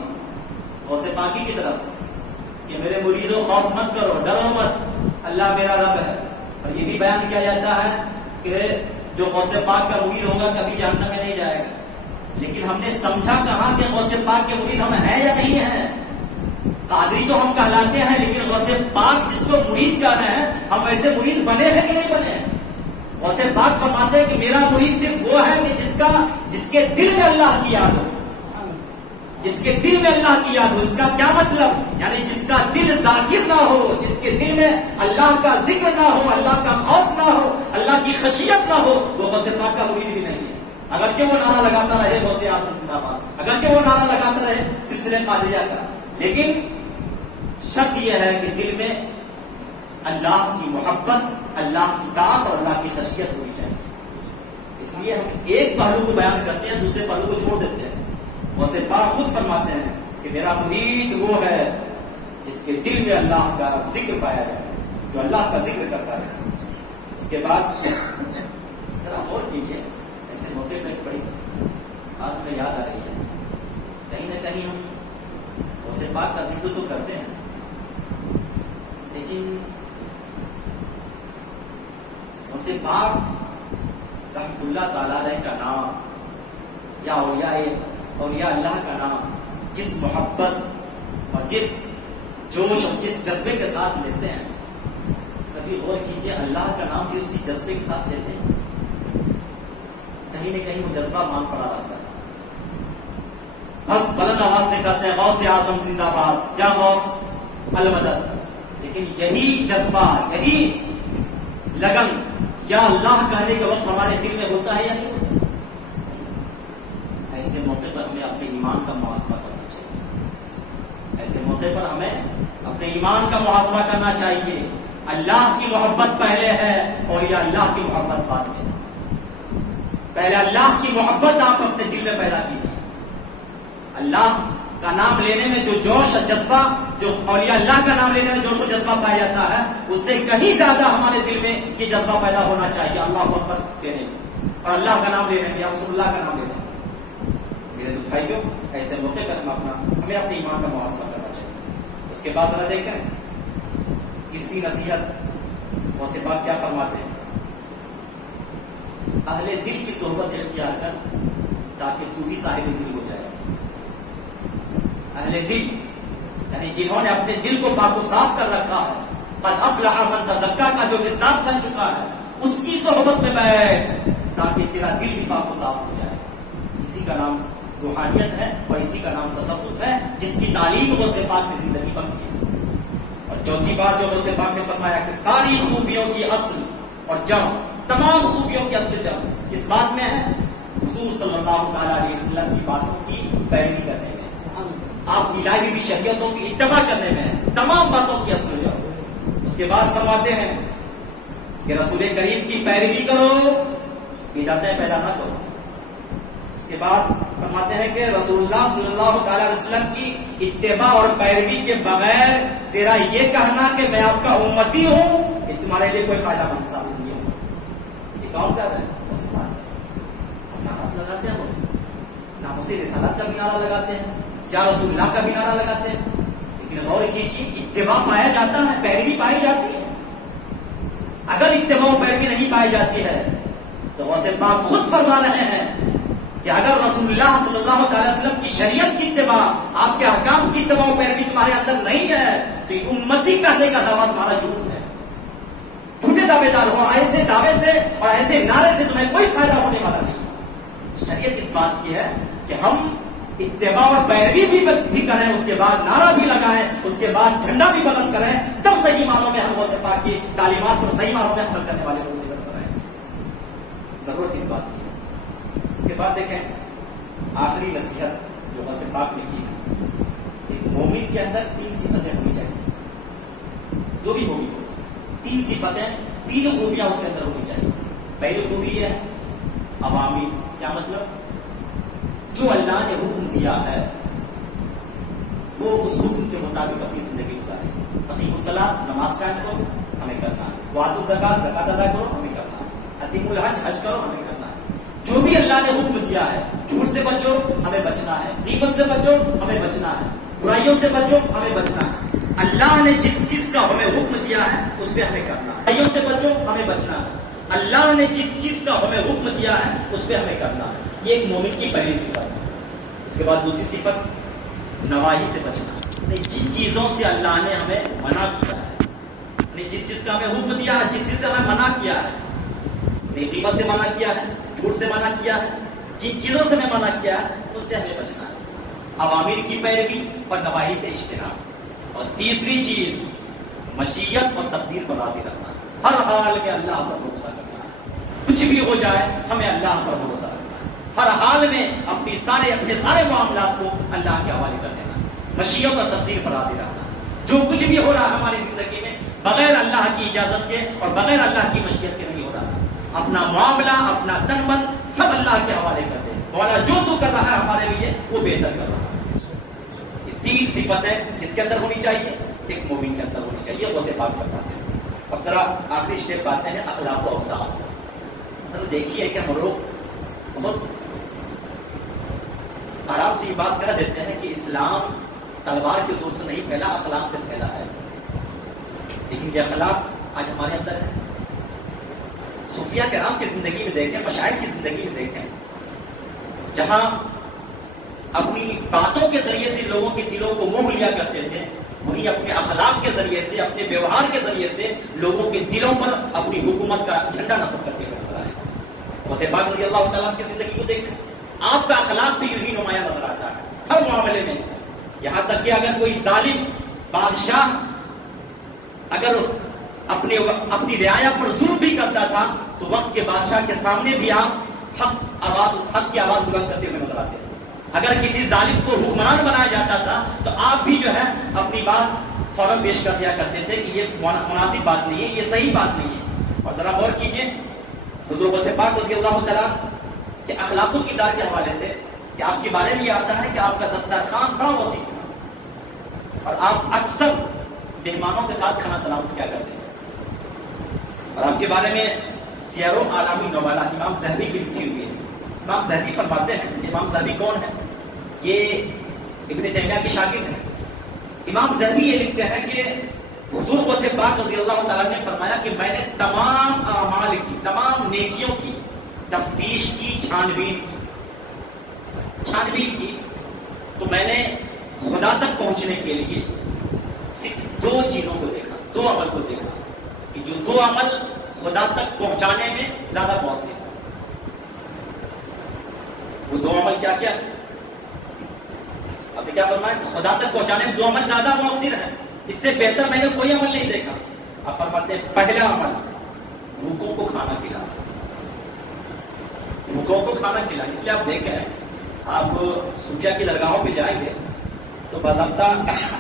غوث پاکی کی طرف کہ میرے مریدوں خوف مت کرو, ڈرو مت, اللہ میرا رب ہے. اور یہ بھی بیان کیا جاتا ہے کہ جو غوث پاک کا مرید ہوگا کبھی جہنم میں نہیں جائے گا. لیکن ہم نے سمجھا کہاں کہ غوث پاک کے مرید ہم ہیں یا نہیں ہیں. قادری تو ہم کہلاتے ہیں, لیکن غوث پاک جس کو مرید کہہ رہے ہیں, ہم ایسے مرید بنے ہیں کہ نہیں بنے ہیں. غوث پاک فرماتے ہیں کہ میرا مرید صرف وہ ہے کہ جس کے دل میں اللہ کی یاد ہو, جس کے دل میں اللہ کی یاد ہو. اس کا کیا مطلب, یعنی جس کا دل ذاکر نہ ہو, جس کے دل میں اللہ کا ذکر نہ ہو, اللہ کا خوف نہ ہو, اللہ کی خشیت نہ ہو, وہ غوث پاک کا مرید بھی نہیں ہے. اگرچہ وہ نعرہ لگاتا رہے غوث اعظم زندہ باد, اگرچہ وہ نعرہ لگاتا رہے سلسلے قادریہ کا, لیکن شرط یہ ہے کہ دل میں اللہ کی محبت, اللہ کی طاعت اور اللہ کی خشیت ہونی چاہیے. اس لیے ہم ایک پہلو کو بیان کرتے ہیں, دوسرے پہلو کو چھوڑ دیتے ہیں. غوث پاک خود فرماتے ہیں کہ میرا مرید وہ ہے جس کے دل میں اللہ کا ذکر پایا جائے, جو اللہ کا ذکر کرتا ہے. اس کے بعد ذرا غور کیجیے, ایسے موقع پہ ایک بڑی بات میں یاد آ رہی ہے. کہیں نہ کہیں ہم غوث پاک کا ذکر تو کرتے ہیں, لیکن غوث پاک رحمت اللہ تعالی علیہ کا نام یا اولیاء اللہ کا نام جس محبت اور جس جوش اور جس جذبے کے ساتھ لیتے ہیں, کبھی غور کیجیے اللہ کا نام بھی اسی جذبے کے ساتھ لیتے ہیں. کہیں نہ کہیں وہ جذبہ مان پڑا رہتا ہے. بہت بلند آواز سے کہتے ہیں غوث اعظم زندہ باد یا غوث المدد, لیکن یہی جذبہ, یہی لگن یا اللہ کہنے کے وقت ہمارے دل میں ہوتا ہے یا نہیں ہوتا. ایسے موقع پر ہمیں اپنے ایمان کا محاسبہ کرنا چاہیے. ایسے موقع پر ہمیں اپنے ایمان کا محاسبہ کرنا چاہیے. اللہ کی محبت پہلے ہے اور یا اللہ کی محبت بعد میں. پہلے اللہ کی محبت آپ اپنے دل میں پیدا کیجیے. اللہ کا نام لینے میں جو جوش اور جذبہ, جو اولیاء اللہ کا نام لینے میں جوش و جذبہ پایا جاتا ہے, اس سے کہیں زیادہ ہمارے دل میں یہ جذبہ پیدا ہونا چاہیے اللہ اکبر دینے میں اور اللہ کا نام لینے میں یا رسول اللہ کا نام لینے میں. میرے بھائیوں, ایسے موقع پر ہمیں اپنے ایمان کا محاسبہ کرنا چاہیے. اس کے بعد ذرا دیکھیں تیسری نصیحت غوث پاک کیا فرماتے ہیں. اہل دل کی صحبت اختیار کر تاکہ تو بھی صاحب دل ہو جائے. اہل دل یعنی جنہوں نے اپنے دل کو پاک و صاف کر رکھا ہے, قد افلح من تزکا کا جو مصداق بن چکا ہے, اس کی صحبت میں بیٹھ تاکہ تیرا دل بھی پاک و صاف ہو جائے. اسی کا نام روحانیت ہے اور اسی کا نام تصوف ہے, جس کی تعلیم غوث پاک نے زندگی پر کی ہے. اور چوتھی بات جو غوث پاک نے فرمایا کہ ساری خوبیوں کی اصل اور جڑ, تمام خوبیوں کی اصل جڑ اس بات میں ہے حضور صلی اللہ تعالی علیہ وسلم کی باتوں کی پیروی کرنے میں, آپ کی لائی ہوئی شریعتوں کی اتباع کرنے میں, تمام باتوں کی اصل جڑ. اس کے بعد فرماتے ہیں کہ رسول کریم کی پیروی کرو, بدعتیں پیدا نہ کرو. اس کے بعد فرماتے ہیں کہ رسول اللہ صلی اللہ تعالی علیہ وسلم کی اتباع اور پیروی کے بغیر تیرا یہ کہنا کہ میں آپ کا امتی ہوں, یہ تمہارے لیے کوئی فائدہ مند ثابت نہیں ہوگا. یہ کون کر رہے ہیں؟ بس نعرہ لگاتے ہیں, وہ نام سے رسالت کا بھی نعرہ لگاتے ہیں, یا رسول اللہ کا بھی نعرہ لگاتے ہیں, لیکن غور کیجیے اتباع پایا جاتا ہے, پیروی پائی جاتی ہے. اگر اتباع و پیروی نہیں پائی جاتی ہے تو غوث پاک خود فرما رہے ہیں کہ اگر رسول اللہ صلی اللہ علیہ وسلم کی شریعت کی اتباع, آپ کے احکام کی اتباع و پیروی تمہارے اندر نہیں ہے تو یہ امتی کہنے کا دعویٰ تمہارا جھوٹ ہے. جھوٹے دعوے دار ہو, ایسے دعوے سے اور ایسے نعرے سے تمہیں کوئی فائدہ ہونے والا نہیں. شریعت اس بات کی ہے کہ ہم اتباع اور پیروی بھی کریں، اس کے بعد نعرہ بھی لگائیں، اس کے بعد جھنڈا بھی بلند کریں، تب صحیح معنوں میں ہم غوث پاک کی تعلیمات پر صحیح معنوں میں عمل کرنے والے لوگ نظر آئیں۔ ضرورت اس بات کی ہے۔ اس کے بعد دیکھیں آخری نصیحت جو غوث پاک نے کی ہے، ایک مومن کے اندر 3 صفتیں ہونی چاہیے۔ جو بھی مومن ہو 3 صفتیں، 3 خوبیاں اس کے اندر ہونی چاہیے۔ پہلی خوبی یہ ہے عوامی، کیا مطلب؟ جو اللہ نے حکم دیا ہے وہ اس حکم کے مطابق اپنی زندگی گزارے۔ اقیموا الصلاۃ، نماز قائم کرو، ہمیں کرنا ہے۔ وآتوا الزکاۃ، زکات ادا کرو، ہمیں کرنا ہے۔ اتموا الحج، حج کرو، ہمیں کرنا ہے۔ جو بھی اللہ نے حکم دیا ہے، جھوٹ سے بچو، ہمیں بچنا ہے۔ غیبت سے بچو، ہمیں بچنا ہے۔ برائیوں سے بچو، ہمیں بچنا ہے۔ اللہ نے جس چیز کا ہمیں حکم دیا ہے اس پہ ہمیں کرنا ہے۔ برائیوں سے بچو، ہمیں بچنا ہے۔ اللہ نے جس چیز کا ہمیں حکم دیا ہے اس پہ ہمیں کرنا ہے۔ یہ ایک مومن کی پہلی صفت ہے۔ اس کے بعد دوسری صفت نواہی سے بچنا۔ جن چیزوں سے اللہ نے ہمیں منع کیا ہے، جس چیز کا ہمیں حکم دیا ہے، جس چیز سے ہمیں منع کیا ہے، غیبت سے منع کیا ہے، جھوٹ سے منع کیا ہے، جن چیزوں سے ہمیں منع کیا ہے ان سے ہمیں بچنا ہے۔ اوامر کی پیروی اور نواہی سے اجتناب۔ اور تیسری چیز مشیت اور تقدیر پر راضی رکھنا۔ ہر حال میں اللہ پر بھروسہ کرنا ہے۔ کچھ بھی ہو جائے ہمیں اللہ پر بھروسہ رکھنا ہے۔ ہر حال میں اپنے سارے معاملات کو اللہ کے حوالے کر دینا۔ مشیت اور تقدیر پر راضی رہنا۔ جو کچھ بھی ہو رہا ہے ہماری زندگی میں بغیر اللہ کی اجازت کے اور بغیر اللہ کی مشیت کے نہیں ہو رہا۔ اپنا معاملہ، اپنا تن من سب اللہ کے حوالے کر دیں۔ مولا جو تو کر رہا ہے ہمارے لیے وہ بہتر کر رہا ہے۔ یہ 3 صفتیں جس کے اندر ہونی چاہیے، ایک مومن کے اندر ہونی چاہیے۔ وہ سے بات کرتے ہیں۔ اب ذرا آخری اسٹیپ آتے ہیں اخلاق و اوصاف۔ دیکھیے کہ ہم لوگ بہت آرام سے یہ بات کر دیتے ہیں کہ اسلام تلوار کے زور سے نہیں پھیلا، اخلاق سے پھیلا ہے۔ لیکن یہ اخلاق آج ہمارے اندر ہے۔ صوفیہ کرام کی زندگی میں دیکھیں، مشائخ کی زندگی میں دیکھیں، جہاں اپنی باتوں کے ذریعے سے لوگوں کے دلوں کو موہ لیا کرتے تھے، وہیں اپنے اخلاق کے ذریعے سے، اپنے ویوہار کے ذریعے سے لوگوں کے دلوں پر اپنی حکومت کا جھنڈا نصب کرتے ہوئے نظر آئے۔ غوث پاک رضی اللہ تعالیٰ کی زندگی کو دیکھیں، آپ کا اخلاق بھی یوں ہی نمایاں نظر آتا ہے ہر معاملے میں۔ یہاں تک کہ اگر کوئی ظالم بادشاہ اگر اپنی رعایا پر ظلم بھی کرتا تھا تو وقت کے بادشاہ کے سامنے بھی آپ حق کی آواز بلند کرتے ہوئے نظر آتے تھے۔ اگر کسی ظالم کو حکمران بنایا جاتا تھا تو آپ بھی جو ہے اپنی بات فوراً پیش کر دیا کرتے تھے کہ یہ مناسب بات نہیں ہے، یہ صحیح بات نہیں ہے۔ اور ذرا غور کیجیے حضور غوث پاک رضی اللہ تعالیٰ کہ اخلاق و کردار کے حوالے سے کہ آپ کے بارے میں یہ آتا ہے کہ آپ کا دسترخوان بڑا وسیع تھا اور آپ اکثر مہمانوں کے ساتھ کھانا تناول کیا کرتے تھے۔ اور آپ کے بارے میں سیر و اعلامی نوبالہ امام ذہبی کی لکھی ہوئی ہے۔ امام ذہبی فرماتے ہیں، امام ذہبی کون ہے؟ یہ ابن تیمیہ کے شاگرد ہیں۔ امام ذہبی یہ لکھتے ہیں کہ حضور غوث پاک رضی اللہ تعالیٰ نے فرمایا کہ میں نے تمام اعمال کی، تمام نیکیوں کی تفتیش کی، چھانبین کی، تو میں نے خدا تک پہنچنے کے لیے صرف 2 چیزوں کو دیکھا، 2 عمل کو دیکھا کہ جو 2 عمل خدا تک پہنچانے میں زیادہ مؤثر ہے۔ وہ 2 عمل کیا کیا ہے؟ آپ نے کیا فرمایا؟ خدا تک پہنچانے میں 2 عمل زیادہ مؤثر ہیں، اس سے بہتر میں نے کوئی عمل نہیں دیکھا۔ آپ فرماتے ہیں پہلا عمل بھوکوں کو کھانا کھلانا، بھوکوں کو کھانا کھلانا۔ اس لیے آپ دیکھیں، آپ صوفیہ کی درگاہوں پہ جائیں گے تو باضابطہ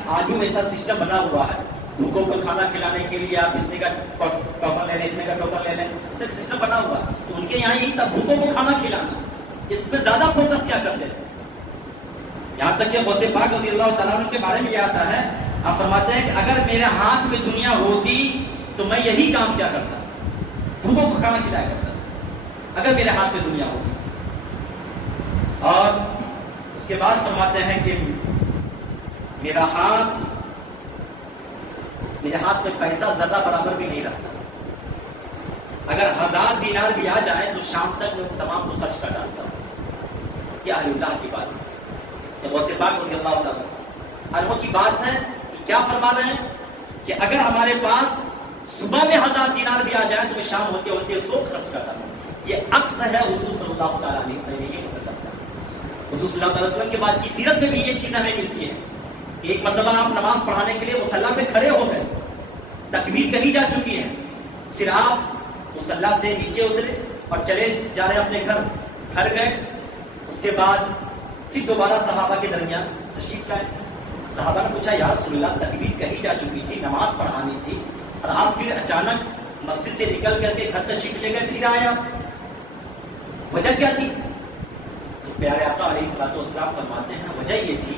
آج بھی ایسا سسٹم بنا ہوا ہے، بھوکوں کو کھانا کھلانے کے لیے آپ اتنے کا ٹوکن لے لیں، اتنے کا ٹوکن لے لیں، اس کا سسٹم بنا ہوا ہے۔ تو ان کے یہاں یہی تھا، بھوکوں کو کھانا کھلانا، اس پہ زیادہ فوکس کیا کرتے تھے۔ یہاں تک کہ غوث پاک رضی اللہ تعالیٰ عنہ کے بارے میں یہ آتا ہے، آپ فرماتے ہیں کہ اگر میرے ہاتھ میں دنیا ہوتی تو میں یہی کام کیا کرتا، بھوکوں کو کھانا کھلایا کرتا اگر میرے ہاتھ میں دنیا ہوتی۔ اور اس کے بعد فرماتے ہیں کہ میرے ہاتھ میں پیسہ ذرہ برابر بھی نہیں رکھتا، اگر 1000 دینار بھی آ جائے تو شام تک میں تمام کو خرچ کر ڈالتا ہوں۔ یہ اہل اللہ کی بات ہے، یہ غوث پاک رضی اللہ تعالیٰ عنہ کی بات ہے کہ کیا فرما رہے ہیں کہ اگر ہمارے پاس صبح میں 1000 دینار بھی آ جائے تو میں شام ہوتے ہوتے اس کو خرچ کر ڈالتا ہوں۔ یہ عکس ہے حضور صلی اللہ تعالیٰ علیہ وسلم کا۔ حضور صلی اللہ علیہ وسلم کے بعد کی سیرت میں بھی یہ چیز ہمیں ملتی ہے کہ ایک مرتبہ آپ نماز پڑھانے کے لیے مصلی پہ کھڑے ہو گئے، تکبیر کہی جا چکی ہے، پھر آپ مصلی سے نیچے اترے اور چلے جا رہے اپنے گھر گئے. اس کے بعد پھر دوبارہ صحابہ کے درمیان تشریف لائے. صحابہ نے پوچھا یا رسول اللہ تکبیر کہی جا چکی تھی، نماز پڑھانی تھی، اور آپ پھر اچانک مسجد سے نکل کر کے گھر تشریف لے گئے، پھر آئے آپ، وجہ کیا تھی؟ تو پیارے آقا علیہ الصلوۃ والسلام فرماتے ہیں وجہ یہ تھی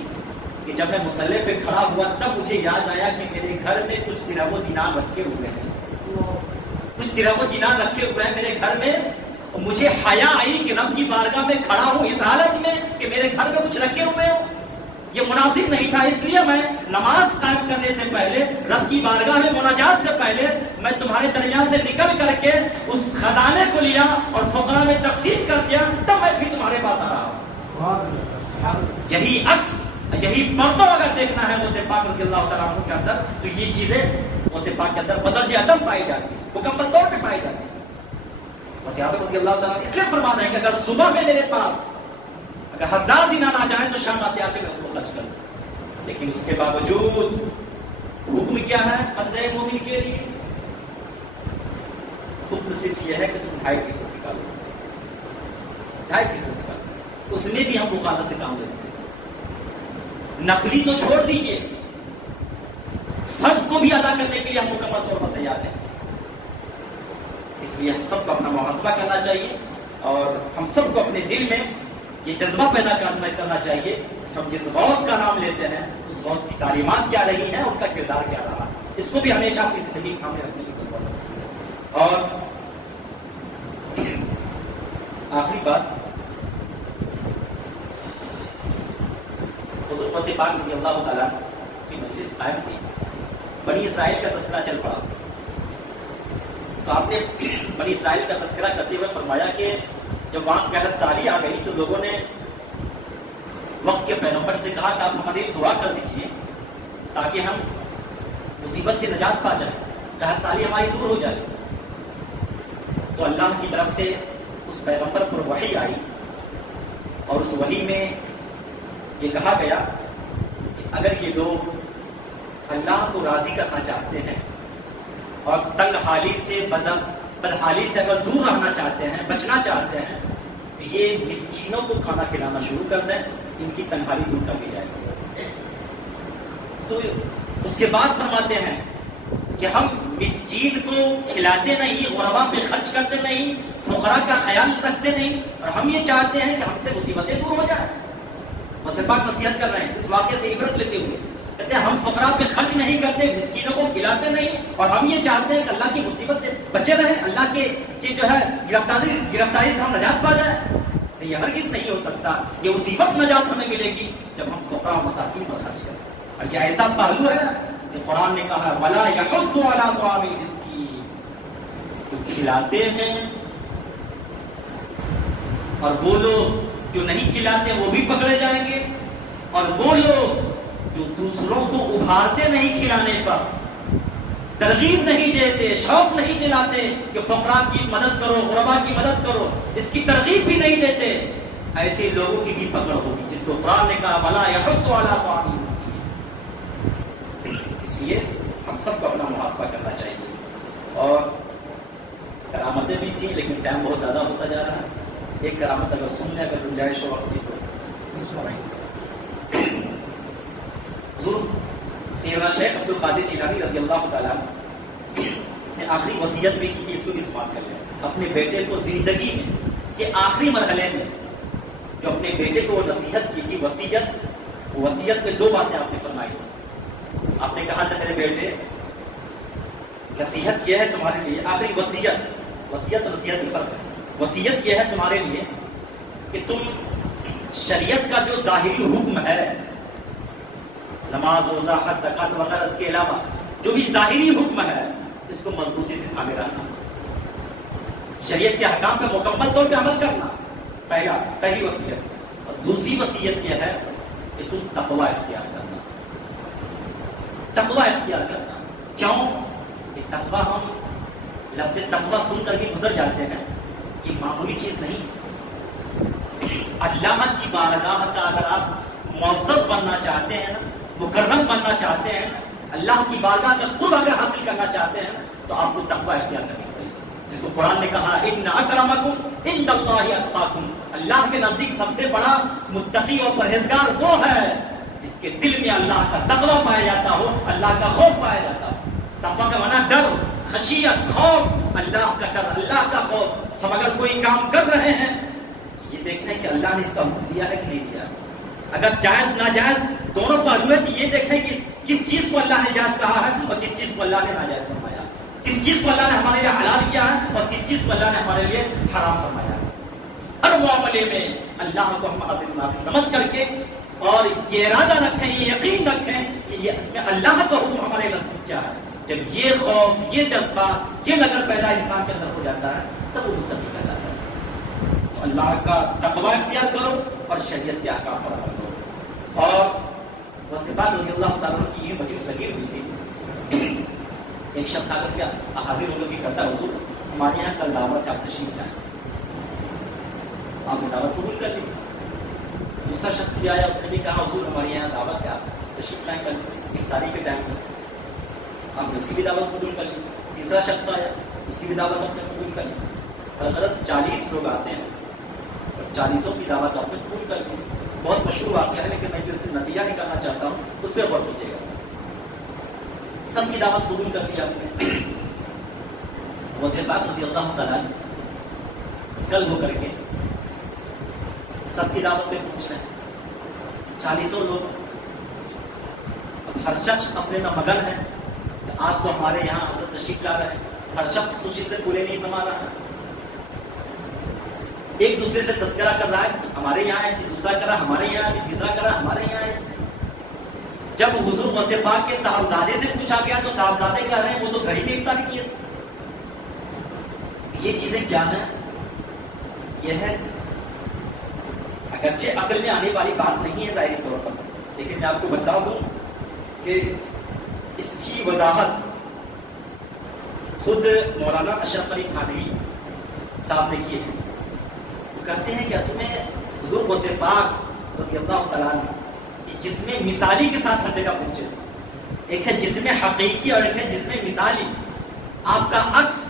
کہ جب میں مصلی پہ کھڑا ہوا تب مجھے یاد آیا کہ میرے گھر میں کچھ درہم و دینار رکھے ہوئے ہیں، کچھ درہم و دینار رکھے ہوئے ہیں میرے گھر میں، اور مجھے حیا آئی کہ رب کی بارگاہ میں کھڑا ہوں اس حالت میں کہ میرے گھر میں کچھ رکھے ہوئے ہوں. یہ مناسب نہیں تھا، اس لیے میں نماز قائم کرنے سے پہلے، رب کی بارگاہ میں مناجات سے پہلے میں تمہارے درمیان سے نکل کر کے اس خزانے کو لیا اور فقراء میں تقسیم کر دیا، تب میں پھر تمہارے پاس آ رہا ہوں. یہی عکس، یہی پردہ اگر دیکھنا ہے غوث پاک رضی اللہ تعالیٰ عنہ کے اندر، تو یہ چیزیں غوث پاک کے اندر بدرجہ ادب پائی جاتی ہے، مکمل طور پہ پائی جاتی ہے. غوث اعظم رضی اللہ تعالیٰ اس لیے فرمانا ہے کہ اگر صبح میں میرے پاس اگر 1000 دینار آ جائیں تو شام آتے آتے میں اس کو خرچ کر دوں، لیکن اس کے باوجود حکم کیا ہے بندے مومن کے لیے؟ حکم صرف یہ ہے کہ تم 2.5% نکالو، 2.5% نکالو. اس میں بھی ہم مقابلہ سے کام لیتے ہیں. نفلی تو چھوڑ دیجئے، فرض کو بھی ادا کرنے کے لیے ہم مکمل طور پر تیار ہیں. اس لیے ہم سب کو اپنا محاسبہ کرنا چاہیے اور ہم سب کو اپنے دل میں یہ جذبہ پیدا کرنا چاہیے. ہم جس غوث کا نام لیتے ہیں اس غوث کی تعلیمات کیا رہی ہیں، ان کا کردار کیا رہا، اس کو بھی ہمیشہ اپنی زندگی کے سامنے رکھنے کی ضرورت ہے. اور آخری بات، حضور غوث پاک رضی اللہ تعالیٰ کی مجلس قائم تھی، بنی اسرائیل کا تذکرہ چل پڑا. تو آپ نے بنی اسرائیل کا تذکرہ کرتے ہوئے فرمایا کہ جب وہاں قحط سالی آ گئی تو لوگوں نے وقت کے پیغمبر سے کہا کہ آپ ہماری دعا کر دیجیے تاکہ ہم مصیبت سے نجات پا جائیں، قحط سالی ہماری دور ہو جائے. تو اللہ کی طرف سے اس پیغمبر پر وحی آئی اور اس وحی میں یہ کہا گیا کہ اگر یہ لوگ اللہ کو راضی کرنا چاہتے ہیں اور تنگ حالی سے بدحالی سے اگر دور رہنا چاہتے ہیں، بچنا چاہتے ہیں، تو یہ مسکینوں کو کھانا کھلانا شروع کر دیں، ان کی تنہائی دور کر دی جائے گی. تو اس کے بعد فرماتے ہیں کہ ہم مسکین کو کھلاتے نہیں، غربا پہ خرچ کرتے نہیں، فقراء کا خیال رکھتے نہیں، اور ہم یہ چاہتے ہیں کہ ہم سے مصیبتیں دور ہو جائیں. غوث پاک نصیحت کر رہے ہیں اس واقعے سے عبرت لیتے ہوئے، کہتے ہیں ہم فقراء پہ خرچ نہیں کرتے، مسکینوں کو کھلاتے نہیں، اور ہم یہ چاہتے ہیں کہ اللہ کی مصیبت سے بچے رہیں، اللہ کے جو ہے گرفتاری سے ہم نجات پا جائیں. یہ ہرگز نہیں ہو سکتا. یہ اسی وقت نجات ہمیں ملے گی جب ہم فقراء و مساکین پر خرچ کریں. اور یہ ایسا پہلو ہے کہ قرآن نے کہا وَلَا يَحُضُّ عَلَىٰ طَعَامِ الْمِسْكِينِ، جو کھلاتے ہیں اور وہ لوگ جو نہیں کھلاتے وہ بھی پکڑے جائیں گے، اور وہ لوگ جو دوسروں کو ابھارتے نہیں کھلانے پر، ترغیب نہیں دیتے، شوق نہیں دلاتے کہ فقراء کی مدد کرو، غرباء کی مدد کرو، اس کی ترغیب بھی نہیں دیتے، ایسے لوگوں کی بھی پکڑ ہوگی، جس کو قرآن نے کہا وَلَا يَحُضُّ عَلَىٰ طَعَامِ الْمِسْكِينِ. اس لیے ہم سب کو اپنا محاسبہ کرنا چاہیے. اور کرامتیں بھی تھیں لیکن ٹائم بہت زیادہ ہوتا جا رہا ہے. ایک کرامت اگر سننے اگر گنجائش ہو وقت کی تو حضور سیدنا شیخ عبد القادر جیلانی رضی اللہ تعالیٰ نے آخری وصیت بھی کی تھی، اس کو بھی سماعت کر لیں. اپنے بیٹے کو زندگی میں کے آخری مرحلے میں جو اپنے بیٹے کو نصیحت کی تھی، وصیت میں 2 باتیں آپ نے فرمائی تھی. آپ نے کہا تھا میرے بیٹے نصیحت یہ ہے تمہارے لیے، آخری وصیت اور نصیحت میں فرق ہے. وصیت یہ ہے تمہارے لیے کہ تم شریعت کا جو ظاہری حکم ہے، نماز روزہ حج زکات وغیرہ، اس کے علاوہ جو بھی ظاہری حکم ہے اس کو مضبوطی سے تھامے رہنا، شریعت کے احکام پہ مکمل طور پہ عمل کرنا، پہلی وصیت. اور دوسری وصیت یہ ہے کہ تم تقوی اختیار کرنا. تقوی اختیار کرنا کیوں؟ کہ تقوی، ہم لفظ تقوی سن کر کے گزر جاتے ہیں، یہ معمولی چیز نہیں ہے. اللہ کی بارگاہ کا اگر آپ معزز بننا چاہتے ہیں نا، مکرم بننا چاہتے ہیں، اللہ کی بارگاہ کا قرب اگر حاصل کرنا چاہتے ہیں تو آپ کو تقوی اختیار کرنی پڑے گی، جس کو قرآن نے کہا ان اکرمکم عند اللہ اتقاکم، اللہ کے نزدیک سب سے بڑا متقی اور پرہیزگار وہ ہے جس کے دل میں اللہ کا تقوی پایا جاتا ہو، اللہ کا خوف پایا جاتا ہو۔ تقوی کا معنی ڈر، خشیت، خوف، اللہ کا ڈر، اللہ کا خوف۔ ہم اگر کوئی کام کر رہے ہیں یہ دیکھیں کہ اللہ نے اس کا حکم دیا ہے کہ نہیں دیا، اگر جائز ناجائز دونوں پہلو ہے تو یہ دیکھیں کہ کس چیز کو اللہ نے جائز کہا ہے اور کس چیز کو اللہ نے ناجائز فرمایا، کس چیز کو اللہ نے ہمارے لیے حلال کیا ہے اور کس چیز کو اللہ نے ہمارے لیے حرام فرمایا ہے۔ ہر معاملے میں اللہ کو ہم حاضر ناظر سمجھ کر کے اور یہ ارادہ رکھیں، یہ یقین رکھیں کہ یہ اس میں اللہ کا حکم ہمارے نزدیک کیا ہے۔ جب یہ خوف، یہ جذبہ، یہ لگن پیدا انسان کے اندر ہو جاتا ہے تب وہ متقی کہلاتا ہے۔ تو اللہ کا تقوی اختیار کرو اور شریعت کے احکام پر عمل کرو۔ اور ویسے بات رضی اللہ تعالیٰ کی یہ مجلس لگی ہوئی تھی، ایک شخص آ کر کے حاضر ہو کر کے کرتا، حضور ہمارے یہاں کل دعوت ہے، آپ تشریف لائیں۔ آپ نے دعوت قبول کر لی۔ دوسرا شخص بھی آیا، اس نے بھی کہا حضور ہمارے یہاں دعوت ہے، آپ تشریف لائیں کل افطاری کے ٹائم پر۔ آپ نے اس کی بھی دعوت قبول کر لی۔ تیسرا شخص آیا، اس کی بھی دعوت آپ نے قبول کر لی۔ غرض 40 لوگ آتے ہیں اور 40 کی دعوت آپ نے قبول کر لی۔ بہت مشہور واقعہ ہے لیکن میں جو اس سے نتیجہ نکالنا چاہتا ہوں اس پہ غور کیجیے گا۔ سب کی دعوت قبول کر لی آپ نے۔ ویسے بات رضی اللہ تعالیٰ کل ہو کر کے سب کی دعوت پہ پہنچ رہے ہیں، 40 لوگ۔ اب ہر شخص اپنے میں مگن ہے کہ آج تو ہمارے یہاں حضرت تشریف لا رہے ہیں، ہر شخص خوشی سے پورے نہیں سما رہا ہے، ایک دوسرے سے تذکرہ کر رہا ہے، ہمارے یہاں ہے، دوسرا کر رہا ہمارے یہاں ہے، تیسرا کر رہا ہمارے یہاں ہے۔ جب حضور غوث پاک کے صاحبزادے سے پوچھا گیا تو صاحبزادے کہہ رہے ہیں وہ تو گھر ہی میں افطار کیے تھے۔ یہ چیزیں کیا ہیں؟ یہ ہے اگرچہ عقل میں آنے والی بات نہیں ہے ظاہری طور پر، لیکن میں آپ کو بتا دوں کہ اس کی وضاحت خود مولانا اشرف علی تھانوی صاحب نے کی ہے۔ وہ کہتے ہیں کہ اصل میں حضور غوث پاک رضی اللہ تعالیٰ عنہ جس میں مثالی کے ساتھ ہر جگہ پہنچے تھے، ایک ہے جس میں حقیقی اور ایک ہے جس میں مثالی۔ آپ کا عکس،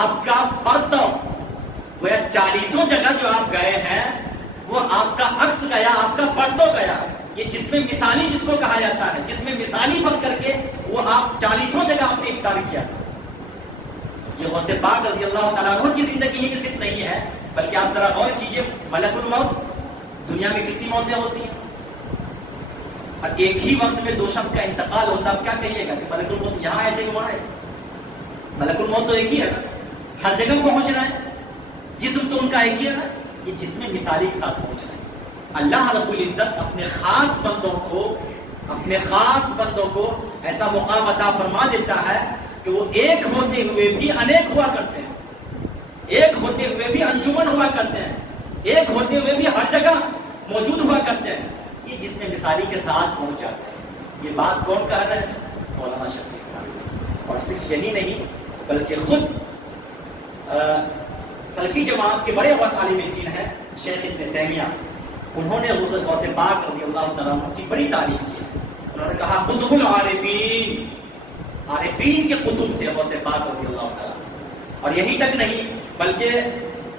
آپ کا پرتو، وہ 40 جگہ جو آپ گئے ہیں وہ آپ کا عکس گیا، آپ کا پرتو گیا۔ یہ جس میں مثالی جس کو کہا جاتا ہے، جس میں مثالی بن کر کے وہ آپ 40 جگہ آپ نے افطار کیا تھا۔ یہ غوث پاک رضی اللہ تعالیٰ عنہ کی زندگی ہی میں صرف نہیں ہے، بلکہ آپ ذرا غور کیجئے ملک الموت دنیا میں کتنی موتیں ہوتی ہیں، اور ایک ہی وقت میں 2 شخص کا انتقال ہوتا ہے۔ اب کیا کہیے گا کہ ملک الموت یہاں آئے تھے کہ وہاں آئے؟ ملک الموت تو ایک ہی ہے نا، ہر جگہ پہنچ رہا ہے، جسم تو ان کا ایک ہی ہے نا، یہ جسم مثالی کے ساتھ پہنچ رہا ہے۔ اللہ رب العزت اپنے خاص بندوں کو ایسا مقام عطا فرما دیتا ہے کہ وہ ایک ہوتے ہوئے بھی انیک ہوا کرتے ہیں، ایک ہوتے ہوئے بھی انجمن ہوا کرتے ہیں، ایک ہوتے ہوئے بھی ہر جگہ موجود ہوا کرتے ہیں۔ یہ جس میں مثالی کے ساتھ پہنچ جاتے ہیں۔ یہ بات کون کہہ رہے ہیں؟ مولانا شفیق تھانوی۔ اور صرف یہی نہیں بلکہ خود سلفی جماعت کے بڑے عالم دین ہیں شیخ ابن تیمیہ، انہوں نے غوث پاک رضی اللہ تعالیٰ عنہ کی بڑی تعریف کی ہے۔ انہوں نے کہا قطب العارفین، عارفین کے قطب تھے غوث پاک رضی اللہ تعالیٰ عنہ۔ اور یہی تک نہیں بلکہ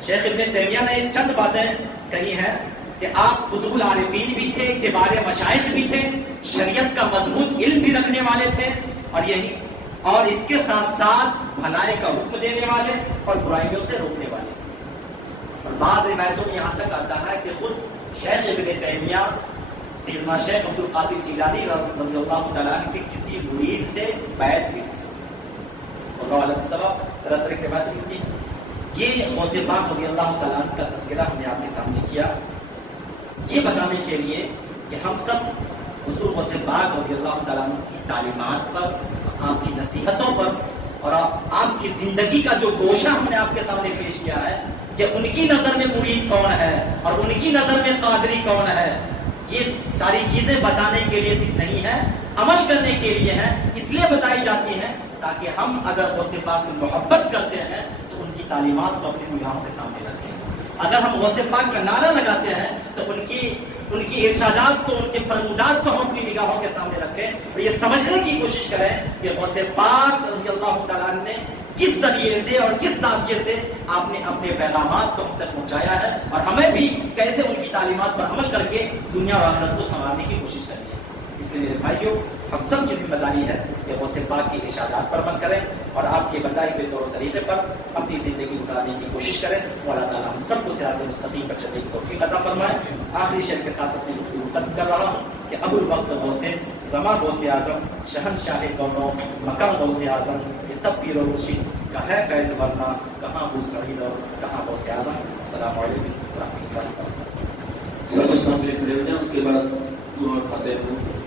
شیخ ابن تیمیہ نے چند باتیں کہی ہیں کہ آپ قطب العارفین بھی تھے، کبار مشائخ بھی تھے، شریعت کا مضبوط علم بھی رکھنے والے تھے، اور اس کے ساتھ ساتھ بھلائی کا حکم دینے والے اور برائیوں سے روکنے والے تھے۔ اور بعض روایتوں میں یہاں تک آتا ہے کہ خود شیخ ابن تیمیہ سیدنا شیخ عبد القادر جیلانی رضی اللہ تعالیٰ عنہ کے کسی مرید سے بیعت ہوئی تھی، اللہ علیہ السلام طرح طرح کی بات ہوئی تھی۔ یہ غوث پاک رضی اللہ تعالیٰ عنہ کا تذکرہ ہم نے آپ کے سامنے کیا، یہ بتانے کے لیے کہ ہم سب حضور غوث پاک رضی اللہ تعالیٰ عنہ کی تعلیمات پر، آپ کی نصیحتوں پر اور آپ کی زندگی کا جو گوشہ ہم نے آپ کے سامنے پیش کیا ہے کہ ان کی نظر میں مرید کون ہے اور ان کی نظر میں قادری کون ہے، یہ ساری چیزیں بتانے کے لیے صرف نہیں ہے، عمل کرنے کے لیے ہے۔ اس لیے بتائی جاتی ہیں تاکہ ہم اگر غوث پاک سے محبت کرتے ہیں تو ان کی تعلیمات کو اپنی نگاہوں کے سامنے رکھیں۔ اگر ہم غوث پاک کا نعرہ لگاتے ہیں تو ان کی ارشادات کو، ان کے فرمودات کو ہم اپنی نگاہوں کے سامنے رکھیں اور یہ سمجھنے کی کوشش کریں کہ غوث پاک رضی اللہ تعالیٰ نے کس ذریعے سے اور کس طریقے سے آپ نے اپنے پیغامات کو ہم تک پہنچایا ہے، اور ہمیں بھی کیسے ان کی تعلیمات پر عمل کر کے دنیا و آخرت کو سنوارنے کی کوشش کرنی ہے۔ اس لیے میرے بھائیوں، ہم سب کی ذمہ داری ہے کہ غوث پاک کی ارشادات پر عمل کریں اور آپ کے بتائے ہوئے طور و طریقے پر اپنی زندگی گزارنے کی کوشش کریں۔ اور اللہ تعالیٰ ہم سب کو صراط مستقیم پر چلنے کی توفیق عطا فرمائے۔ آخری شعر کے ساتھ اپنی گفتگو ختم کر رہا ہوں کہ ابو الوقت غوث زماں غوث اعظم، شہنشاہ کونوں، مقام غوث اعظم، یہ سب پیر و مرشد کا ہے فیض ورنہ، کہاں ابو سعید اور کہاں غوث اعظم۔ السلام علیکم ورحمۃ اللہ وبرکاتہ۔ سب سامنے کھڑے ہو جائیں، اس کے بعد دعا اور فاتحہ